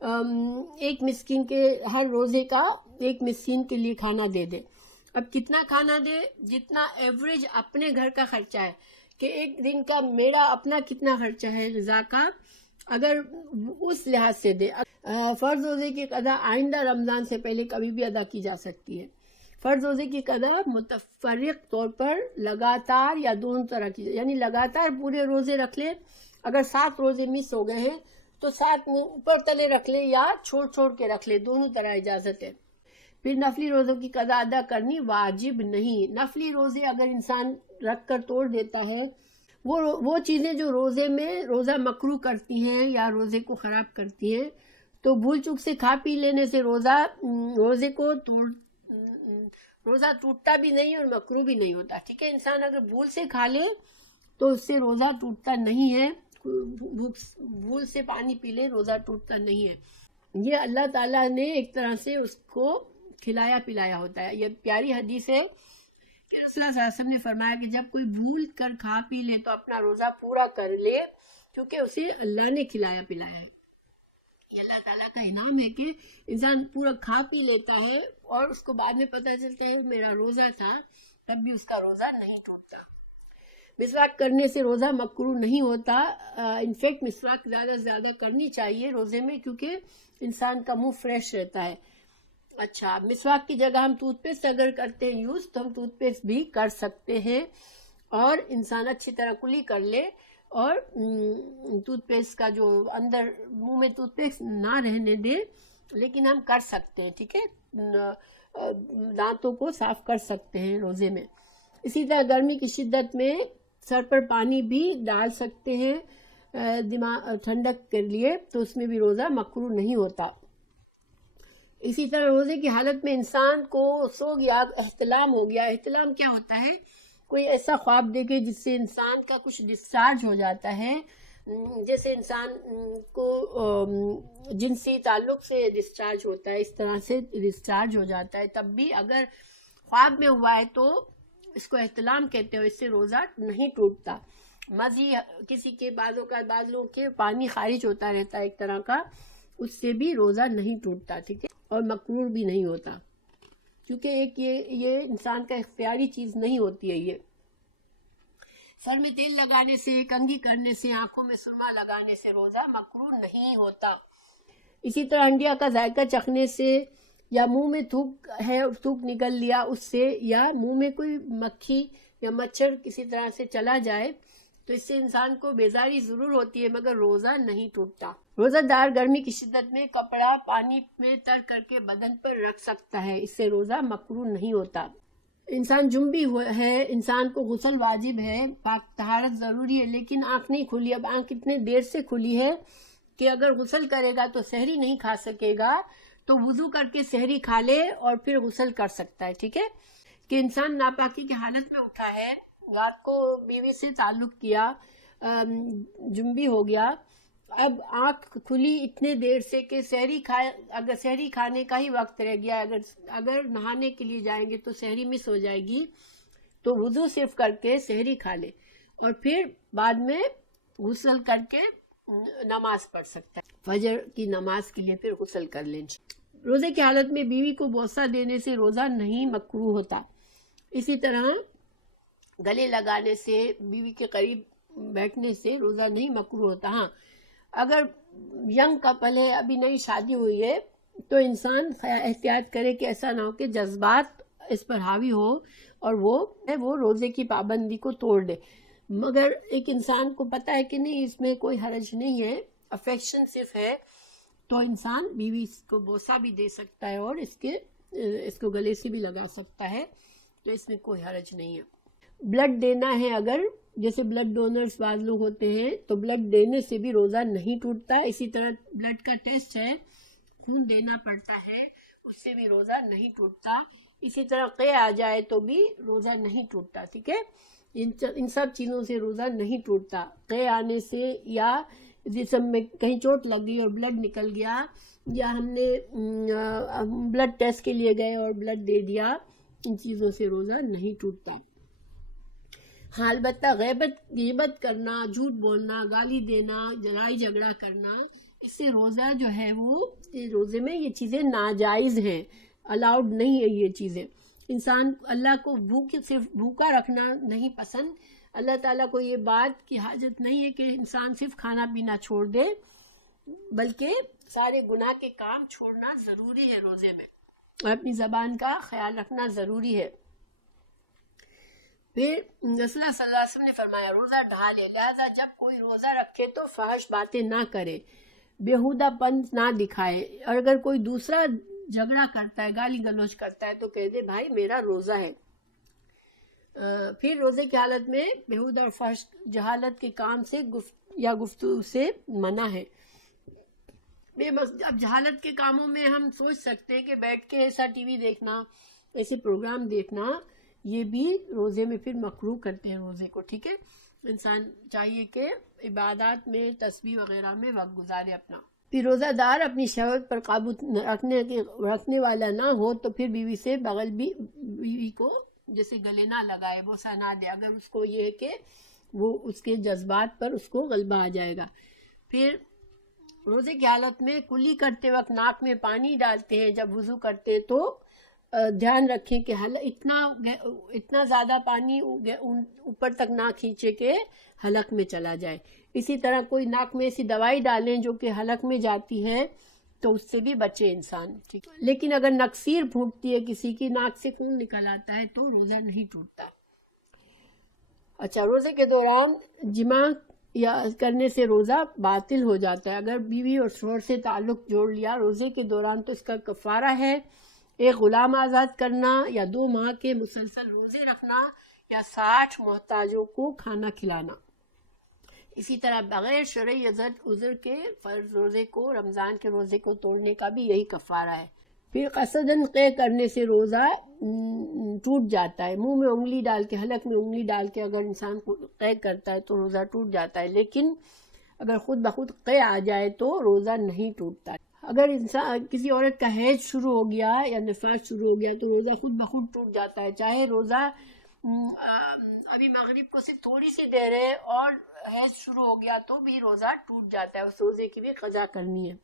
ایک مسکین کے ہر روزے کا ایک مسکین کے لیے کھانا دے دے. اب کتنا کھانا دے؟ جتنا ایوریج اپنے گھر کا خرچہ ہے، کہ ایک دن کا میرا اپنا کتنا خرچہ ہے غذا کا، اگر اس لحاظ سے دے. فرض روزے کی قضا آئندہ رمضان سے پہلے کبھی بھی ادا کی جا سکتی ہے. فرض روزے کی قضا متفرق طور پر لگاتار یا دونوں طرح کی، یعنی لگاتار پورے روزے رکھ لے، اگر 7 روزے مس ہو گئے ہیں تو 7 اوپر تلے رکھ لے یا چھوڑ کے رکھ لے، دونوں طرح اجازت ہے. پھر نفلی روزوں کی قضا ادا کرنی واجب نہیں. نفلی روزے اگر انسان رکھ کر توڑ دیتا ہے، وہ چیزیں جو روزے میں روزہ مکروہ کرتی ہیں یا روزے کو خراب کرتی ہیں، تو بھول چوک سے کھا پی لینے سے روزے کو روزہ ٹوٹتا بھی نہیں اور مکروہ بھی نہیں ہوتا. ٹھیک ہے، انسان اگر بھول سے کھا لے تو اس سے روزہ ٹوٹتا نہیں ہے، بھول سے پانی پی لے روزہ ٹوٹتا نہیں ہے. یہ اللہ تعالیٰ نے ایک طرح سے اس کو کھلایا پلایا ہوتا ہے. یہ پیاری حدیث ہے کہ رسول اللہ صلی اللہ علیہ وسلم نے فرمایا کہ جب کوئی بھول کر کھا پی لے تو اپنا روزہ پورا کر لے، کیونکہ اسے اللہ نے کھلایا پلایا ہے. یہ اللہ تعالیٰ کا انعام ہے کہ انسان پورا کھا پی لیتا ہے اور اس کو بعد میں پتہ چلتا ہے میرا روزہ تھا، تب بھی اس کا روزہ نہیں ٹوٹتا. مسواک کرنے سے روزہ مکروہ نہیں ہوتا. انفیکٹ مسواک زیادہ سے زیادہ کرنی چاہیے روزے میں، کیونکہ انسان کا منہ فریش رہتا ہے. اچھا، مسواک کی جگہ ہم ٹوتھ پیسٹ اگر کرتے ہیں یوز تو ہم ٹوتھ پیسٹ بھی کر سکتے ہیں، اور انسان اچھی طرح کلی کر لے اور ٹوتھ پیسٹ کا جو اندر منہ میں ٹوتھ پیسٹ نہ رہنے دے، لیکن ہم کر سکتے ہیں، ٹھیک ہے، دانتوں کو صاف کر سکتے ہیں روزے میں۔ اسی طرح گرمی کی شدت میں سر پر پانی بھی ڈال سکتے ہیں دماغ ٹھنڈک کے لیے، تو اس میں بھی روزہ مکروہ نہیں ہوتا۔ اسی طرح روزے کی حالت میں انسان کو سو گیا، احتلام ہو گیا۔ احتلام کیا ہوتا ہے؟ کوئی ایسا خواب دیکھے جس سے انسان کا کچھ ڈسچارج ہو جاتا ہے، جیسے انسان کو جنسی تعلق سے ڈسچارج ہوتا ہے، اس طرح سے ڈسچارج ہو جاتا ہے، تب بھی اگر خواب میں ہوا ہے تو اس کو احتلام کہتے ہیں، اس سے روزہ نہیں ٹوٹتا۔ مزی کسی کے بعضوں کے پانی خارج ہوتا رہتا ہے ایک طرح کا، اس سے بھی روزہ نہیں ٹوٹتا، ٹھیک ہے، اور مکروہ بھی نہیں ہوتا، کیونکہ ایک یہ انسان کا اختیاری چیز نہیں ہوتی ہے۔ یہ سر میں تیل لگانے سے، کنگھی کرنے سے، آنکھوں میں سرما لگانے سے روزہ مکروہ نہیں ہوتا۔ اسی طرح انڈیا کا ذائقہ چکھنے سے، یا منہ میں تھوک نکل لیا اس سے، یا منہ میں کوئی مکھی یا مچھر کسی طرح سے چلا جائے تو اس سے انسان کو بیزاری ضرور ہوتی ہے، مگر روزہ نہیں ٹوٹتا۔ روزہ دار گرمی کی شدت میں کپڑا پانی میں تر کر کے بدن پر رکھ سکتا ہے، اس سے روزہ مکروہ نہیں ہوتا۔ انسان جنبی ہے، انسان کو غسل واجب ہے، پاک طہارت ضروری ہے، لیکن آنکھ نہیں کھلی۔ اب آنکھ اتنے دیر سے کھلی ہے کہ اگر غسل کرے گا تو سحری نہیں کھا سکے گا، تو وضو کر کے سحری کھا لے اور پھر غسل کر سکتا ہے، ٹھیک ہے۔ کہ انسان ناپاکی کی حالت میں اٹھا ہے، رات کو بیوی سے تعلق کیا، جنبی ہو گیا، اب آنکھ کھلی اتنے دیر سے کہ اگر سحری کھانے کا ہی وقت رہ گیا، اگر نہانے کے لیے جائیں گے تو سحری مس ہو جائے گی، تو وضو صرف کر کے سحری کھا لے اور پھر بعد میں غسل کر کے نماز پڑھ سکتا ہے، فجر کی نماز کے لیے پھر غسل کر لیں۔ روزے کی حالت میں بیوی کو بوسہ دینے سے روزہ نہیں مکروہ ہوتا۔ اسی طرح گلے لگانے سے، بیوی کے قریب بیٹھنے سے روزہ نہیں مکروہ ہوتا۔ ہاں، اگر ینگ کپل ہے، ابھی نئی شادی ہوئی ہے، تو انسان احتیاط کرے کہ ایسا نہ ہو کہ جذبات اس پر حاوی ہو اور وہ روزے کی پابندی کو توڑ دے۔ مگر ایک انسان کو پتہ ہے کہ نہیں، اس میں کوئی حرج نہیں ہے، افیکشن صرف ہے، تو انسان بیوی کو بوسہ بھی دے سکتا ہے اور اس کو گلے سے بھی لگا سکتا ہے، تو اس میں کوئی حرج نہیں ہے۔ بلڈ دینا ہے، اگر جیسے بلڈ ڈونرز بعض لوگ ہوتے ہیں تو بلڈ دینے سے بھی روزہ نہیں ٹوٹتا۔ اسی طرح بلڈ کا ٹیسٹ ہے، خون دینا پڑتا ہے، اس سے بھی روزہ نہیں ٹوٹتا۔ اسی طرح قے آ جائے تو بھی روزہ نہیں ٹوٹتا، ٹھیک ہے۔ ان سب چیزوں سے روزہ نہیں ٹوٹتا۔ قے آنے سے، یا جسم میں کہیں چوٹ لگ گئی اور بلڈ نکل گیا، یا ہم نے بلڈ ٹیسٹ کے لیے گئے اور بلڈ دے دیا، ان چیزوں سے روزہ نہیں ٹوٹتا۔ ہاں، البتہ غیبت کرنا، جھوٹ بولنا، گالی دینا، لڑائی جھگڑا کرنا، اس سے روزہ جو ہے وہ روزے میں یہ چیزیں ناجائز ہیں، الاؤڈ نہیں ہے یہ چیزیں۔ انسان اللہ کو صرف بھوکا رکھنا نہیں پسند، اللہ تعالیٰ کو یہ بات کی حاجت نہیں ہے کہ انسان صرف کھانا پینا چھوڑ دے، بلکہ سارے گناہ کے کام چھوڑنا ضروری ہے روزے میں، اور اپنی زبان کا خیال رکھنا ضروری ہے۔ پھر رسول اللہ صلی اللہ علیہ وسلم نے فرمایا روزہ ڈھالے، لہذا جب کوئی روزہ رکھے تو فحش باتیں نہ کرے، بیہودہ پن نہ دکھائے، اور اگر کوئی دوسرا جھگڑا کرتا ہے، گالی گلوچ کرتا ہے، تو کہہ دے بھائی میرا روزہ ہے۔ پھر روزے کی حالت میں بیہودہ اور فحش جہالت کے کام سے یا گفتگو سے منع ہے۔ اب جہالت کے کاموں میں ہم سوچ سکتے ہیں کہ بیٹھ کے ایسا ٹی وی دیکھنا، ایسے پروگرام دیکھنا، یہ بھی روزے میں پھر مکروہ کرتے ہیں روزے کو، ٹھیک ہے۔ انسان چاہیے کہ عبادات میں، تسبیح وغیرہ میں وقت گزارے اپنا۔ پھر روزہ دار اپنی شہوت پر قابو رکھنے والا نہ ہو تو پھر بیوی کو جیسے گلے نہ لگائے، بوسہ نہ دے، اگر اس کو یہ ہے کہ وہ اس کے جذبات پر اس کو غلبہ آ جائے گا۔ پھر روزے کی حالت میں کلی کرتے وقت ناک میں پانی ڈالتے ہیں جب وضو کرتے ہیں، تو دھیان رکھیں کہ اتنا زیادہ پانی اوپر تک نہ کھینچے کہ حلق میں چلا جائے۔ اسی طرح کوئی ناک میں ایسی دوائی ڈالیں جو کہ حلق میں جاتی ہے تو اس سے بھی بچے انسان، ٹھیک. لیکن اگر نکسیر پھوٹتی ہے کسی کی، ناک سے خون نکل آتا ہے، تو روزہ نہیں ٹوٹتا. اچھا، روزے کے دوران جماع یا کرنے سے روزہ باطل ہو جاتا ہے. اگر بیوی اور شوہر سے تعلق جوڑ لیا روزے کے دوران تو اس کا کفارہ ہے ایک غلام آزاد کرنا، یا 2 ماہ کے مسلسل روزے رکھنا، یا 60 محتاجوں کو کھانا کھلانا. اسی طرح بغیر شرعی عذر کے فرض روزے کو، رمضان کے روزے کو توڑنے کا بھی یہی کفارہ ہے. پھر قصداً قے کرنے سے روزہ ٹوٹ جاتا ہے. منہ میں انگلی ڈال کے، حلق میں انگلی ڈال کے اگر انسان قے کرتا ہے تو روزہ ٹوٹ جاتا ہے، لیکن اگر خود بخود قے آ جائے تو روزہ نہیں ٹوٹتا. اگر انسان کسی عورت کا حیض شروع ہو گیا یا نفاس شروع ہو گیا تو روزہ خود بخود ٹوٹ جاتا ہے، چاہے روزہ ابھی مغرب کو صرف تھوڑی سی دیر ہے اور حیض شروع ہو گیا تو بھی روزہ ٹوٹ جاتا ہے، اس روزے کی بھی قضا کرنی ہے.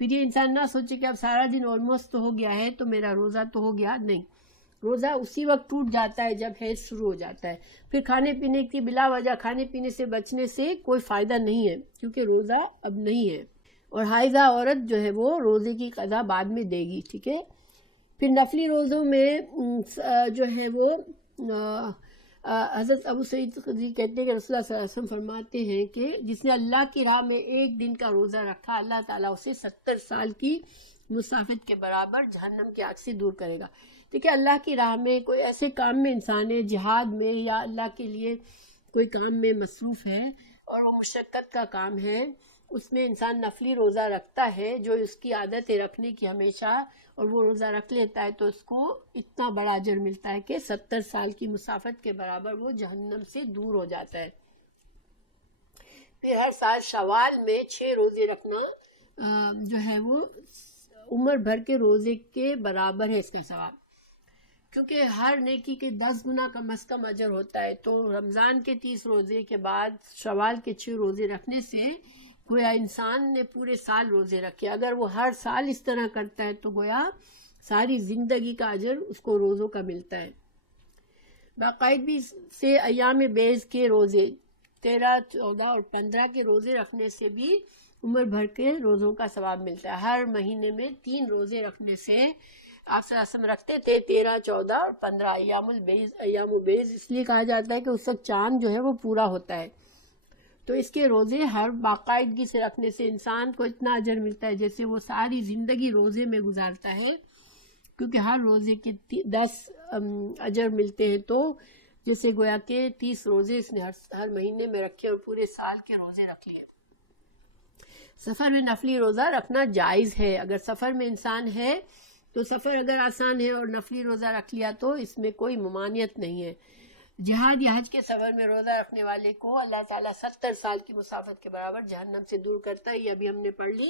پھر یہ انسان نہ سوچے کہ اب سارا دن آلموسٹ تو ہو گیا ہے تو میرا روزہ تو ہو گیا، نہیں، روزہ اسی وقت ٹوٹ جاتا ہے جب حیض شروع ہو جاتا ہے. پھر کھانے پینے کی بلا وجہ کھانے پینے سے بچنے سے کوئی فائدہ نہیں ہے کیونکہ روزہ اب نہیں ہے. اور حائضہ عورت جو ہے وہ روزے کی قضا بعد میں دے گی، ٹھیک ہے. پھر نفلی روزوں میں جو ہے وہ حضرت ابو سعید خدری کہتے ہیں کہ رسول اللہ صلی اللہ علیہ وسلم فرماتے ہیں کہ جس نے اللہ کی راہ میں ایک دن کا روزہ رکھا، اللہ تعالیٰ اسے 70 سال کی مسافت کے برابر جہنم کی آگ سے دور کرے گا. دیکھیں، اللہ کی راہ میں کوئی ایسے کام میں انسان ہے، جہاد میں یا اللہ کے لیے کوئی کام میں مصروف ہے اور وہ مشقت کا کام ہے، اس میں انسان نفلی روزہ رکھتا ہے جو اس کی عادت ہے رکھنے کی ہمیشہ، اور وہ روزہ رکھ لیتا ہے تو اس کو اتنا بڑا اجر ملتا ہے کہ 70 سال کی مسافت کے برابر وہ جہنم سے دور ہو جاتا ہے. پھر ہر سال شوال میں 6 روزے رکھنا جو ہے وہ عمر بھر کے روزے کے برابر ہے اس کا ثواب، کیونکہ ہر نیکی کے 10 گنا کم از کم اجر ہوتا ہے. تو رمضان کے 30 روزے کے بعد شوال کے 6 روزے رکھنے سے گویا انسان نے پورے سال روزے رکھے. اگر وہ ہر سال اس طرح کرتا ہے تو گویا ساری زندگی کا اجر اس کو روزوں کا ملتا ہے. باقاعدگی سے ایام بیض کے روزے 13، 14 اور 15 کے روزے رکھنے سے بھی عمر بھر کے روزوں کا ثواب ملتا ہے. ہر مہینے میں 3 روزے رکھنے سے آپ صلی اللہ علیہ وسلم رکھتے تھے 13، 14 اور 15 ایام البیض. ایام البیض اس لیے کہا جاتا ہے کہ اس وقت چاند جو ہے وہ پورا ہوتا ہے. تو اس کے روزے ہر باقاعدگی سے رکھنے سے انسان کو اتنا اجر ملتا ہے جیسے وہ ساری زندگی روزے میں گزارتا ہے، کیونکہ ہر روزے کے 10 اجر ملتے ہیں. تو جیسے گویا کہ 30 روزے اس نے ہر مہینے میں رکھے اور پورے سال کے روزے رکھ لیے. سفر میں نفلی روزہ رکھنا جائز ہے. اگر سفر میں انسان ہے تو سفر اگر آسان ہے اور نفلی روزہ رکھ لیا تو اس میں کوئی ممانعت نہیں ہے. جہاد یا حج کے سفر میں روزہ رکھنے والے کو اللہ تعالیٰ 70 سال کی مسافت کے برابر جہنم سے دور کرتا ہے. یہ ابھی ہم نے پڑھ لی.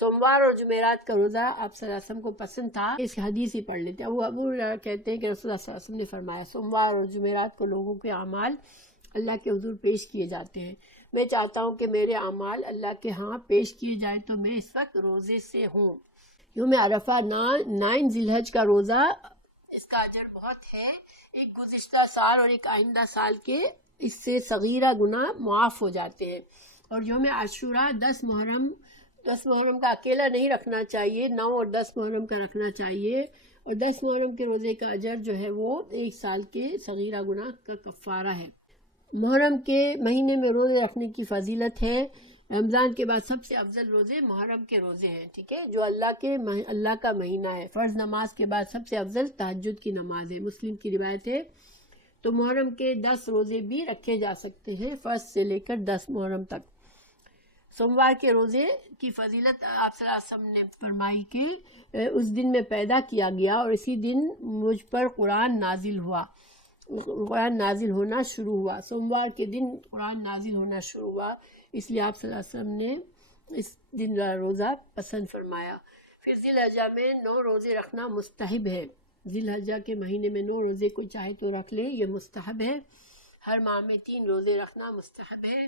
سوموار اور جمعرات کا روزہ آپ صلی اللہ علیہ وسلم کو پسند تھا، اس حدیث ہی پڑھ لیتے ہیں. وہ ابو کہتے ہیں کہ رسول اللہ صلی اللہ علیہ وسلم نے فرمایا سوموار اور جمعرات کو لوگوں کے اعمال اللہ کے حضور پیش کیے جاتے ہیں. میں چاہتا ہوں کہ میرے اعمال اللہ کے ہاں پیش کیے جائیں تو میں اس وقت روزے سے ہوں. یوم عرفہ 9 ذی الحج کا روزہ، اس کا اجر بہت ہے. ایک گزشتہ سال اور ایک آئندہ سال کے اس سے صغیرہ گناہ معاف ہو جاتے ہیں. اور یوم عاشوراء 10 محرم کا اکیلا نہیں رکھنا چاہیے، 9 اور 10 محرم کا رکھنا چاہیے. اور 10 محرم کے روزے کا اجر جو ہے وہ 1 سال کے صغیرہ گناہ کا کفارہ ہے. محرم کے مہینے میں روزے رکھنے کی فضیلت ہے. رمضان کے بعد سب سے افضل روزے محرم کے روزے ہیں، ٹھیک ہے، جو اللہ کا مہینہ ہے. فرض نماز کے بعد سب سے افضل تہجد کی نماز ہے، مسلم کی روایت ہے. تو محرم کے 10 روزے بھی رکھے جا سکتے ہیں، فرض سے لے کر 10 محرم تک. سوموار کے روزے کی فضیلت آپ صلی اللہ علیہ وسلم نے فرمائی کہ اس دن میں پیدا کیا گیا اور اسی دن مجھ پر قرآن نازل ہونا شروع ہوا. سوموار کے دن قرآن نازل ہونا شروع ہوا، اس لیے آپ صلی اللہ علیہ وسلم نے اس دن روزہ پسند فرمایا. پھر ذی الحجہ میں 9 روزے رکھنا مستحب ہے. ذی الحجہ کے مہینے میں 9 روزے کوئی چاہے تو رکھ لے، یہ مستحب ہے. ہر ماہ میں 3 روزے رکھنا مستحب ہے.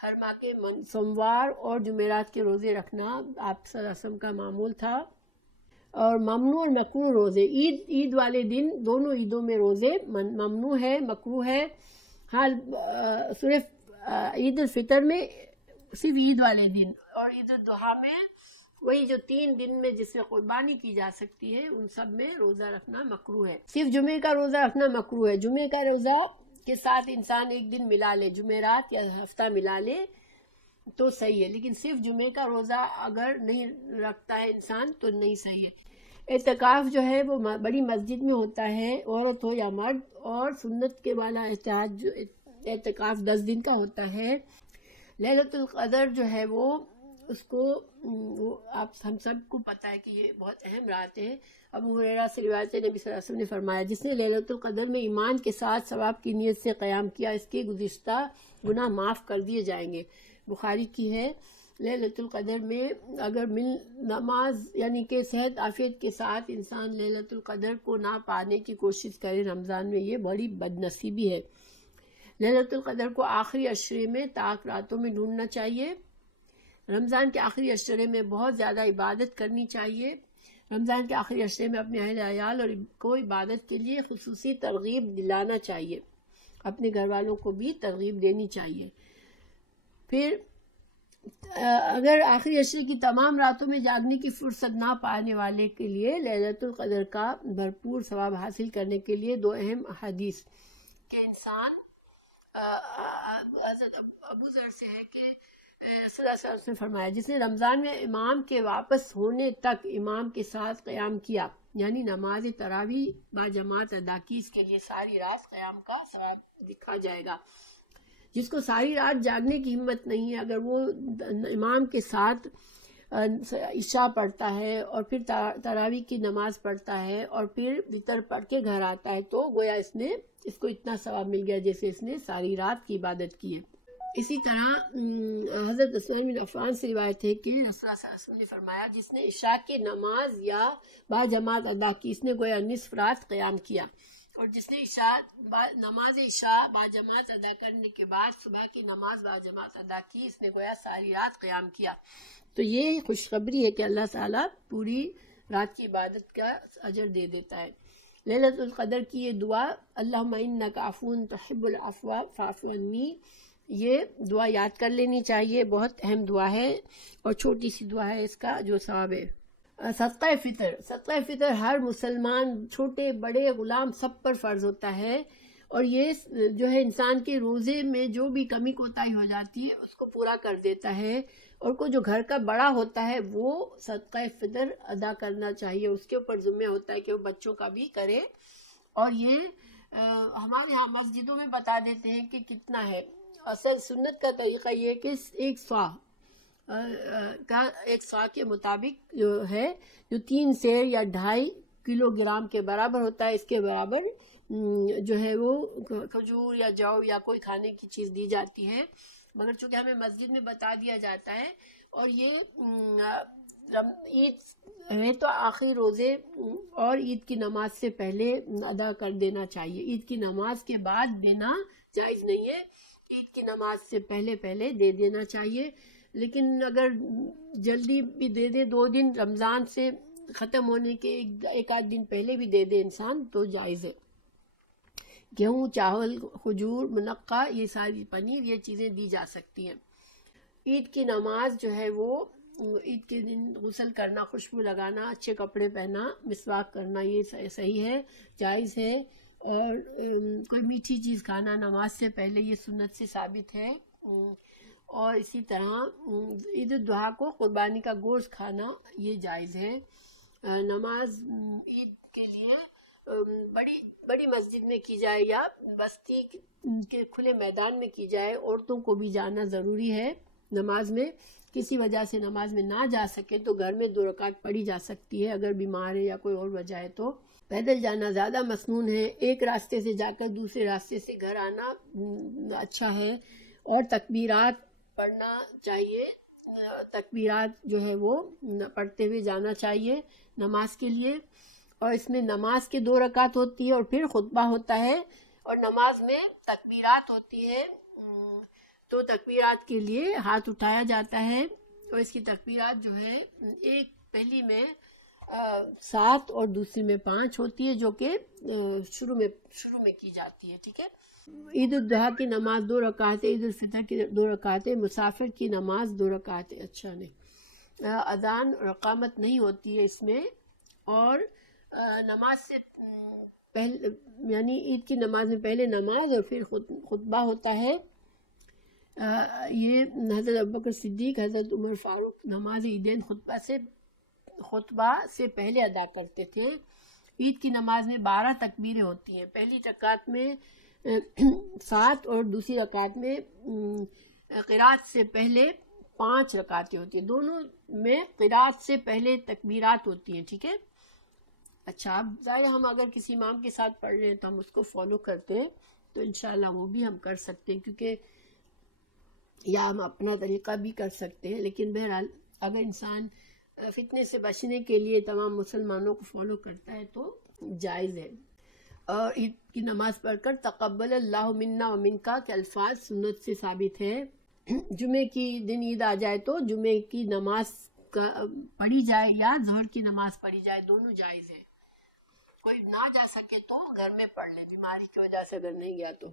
ہر ماہ کے سوموار اور جمعرات کے روزے رکھنا آپ صلی اللہ علیہ وسلم کا معمول تھا. اور ممنوع اور مکروہ روزے، عید والے دن دونوں عیدوں میں روزے ممنوع ہے، مکروہ ہے. حال صرف عید الفطر میں صرف عید والے دن اور عید الضحیٰ میں وہی جو 3 دن میں جس میں قربانی کی جا سکتی ہے ان سب میں روزہ رکھنا مکروہ ہے. صرف جمعے کا روزہ رکھنا مکروہ ہے. جمعے کا روزہ کے ساتھ انسان ایک دن ملا لے، جمعرات یا ہفتہ ملا لے تو صحیح ہے، لیکن صرف جمعے کا روزہ اگر نہیں رکھتا ہے انسان تو نہیں صحیح ہے. اعتکاف جو ہے وہ بڑی مسجد میں ہوتا ہے، عورت ہو یا مرد، اور سنت کے والا اعتکاف 10 دن کا ہوتا ہے. لیلۃ القدر جو ہے وہ اس کو ہم سب کو پتہ ہے کہ یہ بہت اہم رات ہے. ابو ہریرہ سے روایت ہے، نبی صلی اللہ علیہ وسلم نے فرمایا جس نے لیلۃ القدر میں ایمان کے ساتھ ثواب کی نیت سے قیام کیا اس کے گزشتہ گناہ معاف کر دیے جائیں گے. بخاری کی ہے. لیلۃ القدر میں اگر نماز یعنی کہ صحت عافیت کے ساتھ انسان لیلۃ القدر کو نہ پانے کی کوشش کرے رمضان میں، یہ بڑی بد نصیبی ہے. لیلۃ القدر کو آخری عشرے میں طاق راتوں میں ڈھونڈنا چاہیے. رمضان کے آخری عشرے میں بہت زیادہ عبادت کرنی چاہیے. رمضان کے آخری عشرے میں اپنے اہل عیال اور کو عبادت کے لیے خصوصی ترغیب دلانا چاہیے، اپنے گھر والوں کو بھی ترغیب دینی چاہیے. پھر اگر آخری عشرے کی تمام راتوں میں جاگنے کی فرصت نہ پانے والے کے لیے لیلۃ القدر کا بھرپور ثواب حاصل کرنے کے لیے 2 اہم احادیث کہ انسان حضرت ابو ذر سے ہے کہ صلی اللہ علیہ وسلم نے فرمایا جس نے رمضان میں امام کے واپس ہونے تک امام کے ساتھ قیام کیا، یعنی نماز تراویح با جماعت ادا کی، اس کے لیے ساری رات قیام کا ثواب لکھا جائے گا. جس کو ساری رات جاگنے کی ہمت نہیں ہے، اگر وہ امام کے ساتھ عشاء پڑھتا ہے اور پھر تراویح کی نماز پڑھتا ہے اور پھر وتر پڑھ کے گھر آتا ہے تو گویا اس کو اتنا ثواب مل گیا جیسے اس نے ساری رات کی عبادت کی ہے. اسی طرح حضرت عثمان بن عفان سے روایت ہے کہ رسول اللہ صلی اللہ علیہ وسلم نے فرمایا جس نے عشاء کی نماز یا با جماعت ادا کی اس نے گویا نصف رات قیام کیا، اور جس نے نماز عشاء با جماعت ادا کرنے کے بعد صبح کی نماز با جماعت ادا کی اس نے گویا ساری رات قیام کیا. تو یہ خوشخبری ہے کہ اللہ تعالیٰ پوری رات کی عبادت کا اجر دے دیتا ہے. لیلۃ القدر کی یہ دعا اللہم انک عفو تحب العفو فاعف عنی، یہ دعا یاد کر لینی چاہیے. بہت اہم دعا ہے اور چھوٹی سی دعا ہے، اس کا جو ثواب ہے. صدقہ فطر ہر مسلمان چھوٹے بڑے غلام سب پر فرض ہوتا ہے، اور یہ جو ہے انسان کے روزے میں جو بھی کمی کوتاہی ہو جاتی ہے اس کو پورا کر دیتا ہے. اور کو جو گھر کا بڑا ہوتا ہے وہ صدقہ فطر ادا کرنا چاہیے، اس کے اوپر ذمہ ہوتا ہے کہ وہ بچوں کا بھی کرے. اور یہ ہمارے ہاں مسجدوں میں بتا دیتے ہیں کہ کتنا ہے. اصل سنت کا طریقہ یہ کہ ایک سوا کے مطابق جو ہے جو 3 سیر یا 2.5 کلو گرام کے برابر ہوتا ہے، اس کے برابر جو ہے وہ کھجور یا جو یا کوئی کھانے کی چیز دی جاتی ہے. مگر چونکہ ہمیں مسجد میں بتا دیا جاتا ہے، اور یہ عید ہے تو آخری روزے اور عید کی نماز سے پہلے ادا کر دینا چاہیے. عید کی نماز کے بعد دینا جائز نہیں ہے، عید کی نماز سے پہلے دے دینا چاہیے. لیکن اگر جلدی بھی دے دے 2 دن رمضان سے ختم ہونے کے ایک آدھ دن پہلے بھی دے دے انسان تو جائز ہے. گیہوں، چاول، کھجور، منقع، یہ ساری پنیر، یہ چیزیں دی جا سکتی ہیں. عید کی نماز جو ہے وہ عید کے دن غسل کرنا، خوشبو لگانا، اچھے کپڑے پہننا، مسواک کرنا، یہ صحیح ہے، جائز ہے. اور کوئی میٹھی چیز کھانا نماز سے پہلے یہ سنت سے ثابت ہے. اور اسی طرح عید الضحیٰ کو قربانی کا گوشت کھانا یہ جائز ہے. نماز عید کے لیے بڑی مسجد میں کی جائے یا بستی کے کھلے میدان میں کی جائے، عورتوں کو بھی جانا ضروری ہے نماز میں. کسی وجہ سے نماز میں نہ جا سکے تو گھر میں 2 رکعت پڑھی جا سکتی ہے، اگر بیمار ہے یا کوئی اور وجہ ہے تو. پیدل جانا زیادہ مسنون ہے، ایک راستے سے جا کر دوسرے راستے سے گھر آنا اچھا ہے. اور تکبیرات پڑھنا چاہیے، تکبیرات جو ہے وہ پڑھتے ہوئے جانا چاہیے نماز کے لیے. اور اس میں نماز کے 2 رکعت ہوتی ہے اور پھر خطبہ ہوتا ہے، اور نماز میں تکبیرات ہوتی ہے. تو تکبیرات کے لیے ہاتھ اٹھایا جاتا ہے، اور اس کی تکبیرات جو ہے ایک پہلی میں 7 اور دوسری میں 5 ہوتی ہے، جو کہ شروع میں کی جاتی ہے. ٹھیک ہے. عید الاضحیٰ کی نماز 2 رکعتیں، عید الفطر کی 2 رکعتیں، مسافر کی نماز 2 رکعتیں. اچھا نہیں اذان اور اقامت نہیں ہوتی ہے اس میں، اور نماز سے پہلے یعنی عید کی نماز میں پہلے نماز اور پھر خطبہ ہوتا ہے۔ یہ حضرت ابوبکر صدیق، حضرت عمر فاروق نماز عیدین خطبہ سے پہلے ادا کرتے تھے۔ عید کی نماز میں 12 تکبیریں ہوتی ہیں، پہلی رکعت میں 7 اور دوسری رکعت میں قرات سے پہلے 5 رکعتیں ہوتی ہیں، دونوں میں قرات سے پہلے تکبیرات ہوتی ہیں، ٹھیک ہے۔ اچھا، اب ظاہر ہم اگر کسی امام کے ساتھ پڑھ رہے ہیں تو ہم اس کو فالو کرتے ہیں، تو انشاءاللہ وہ بھی ہم کر سکتے ہیں، کیونکہ یا ہم اپنا طریقہ بھی کر سکتے ہیں، لیکن بہرحال اگر انسان فتنے سے بچنے کے لیے تمام مسلمانوں کو فالو کرتا ہے تو جائز ہے۔ اور عید کی نماز پڑھ کر تقبل اللہ منا و منکا کے الفاظ سنت سے ثابت ہے۔ جمعے کی دن عید آ جائے تو جمعے کی نماز پڑھی جائے یا ظہر کی نماز پڑھی جائے، دونوں جائز ہے۔ کوئی نہ جا سکے تو گھر میں پڑھ لے، بیماری کی وجہ سے اگر نہیں گیا تو۔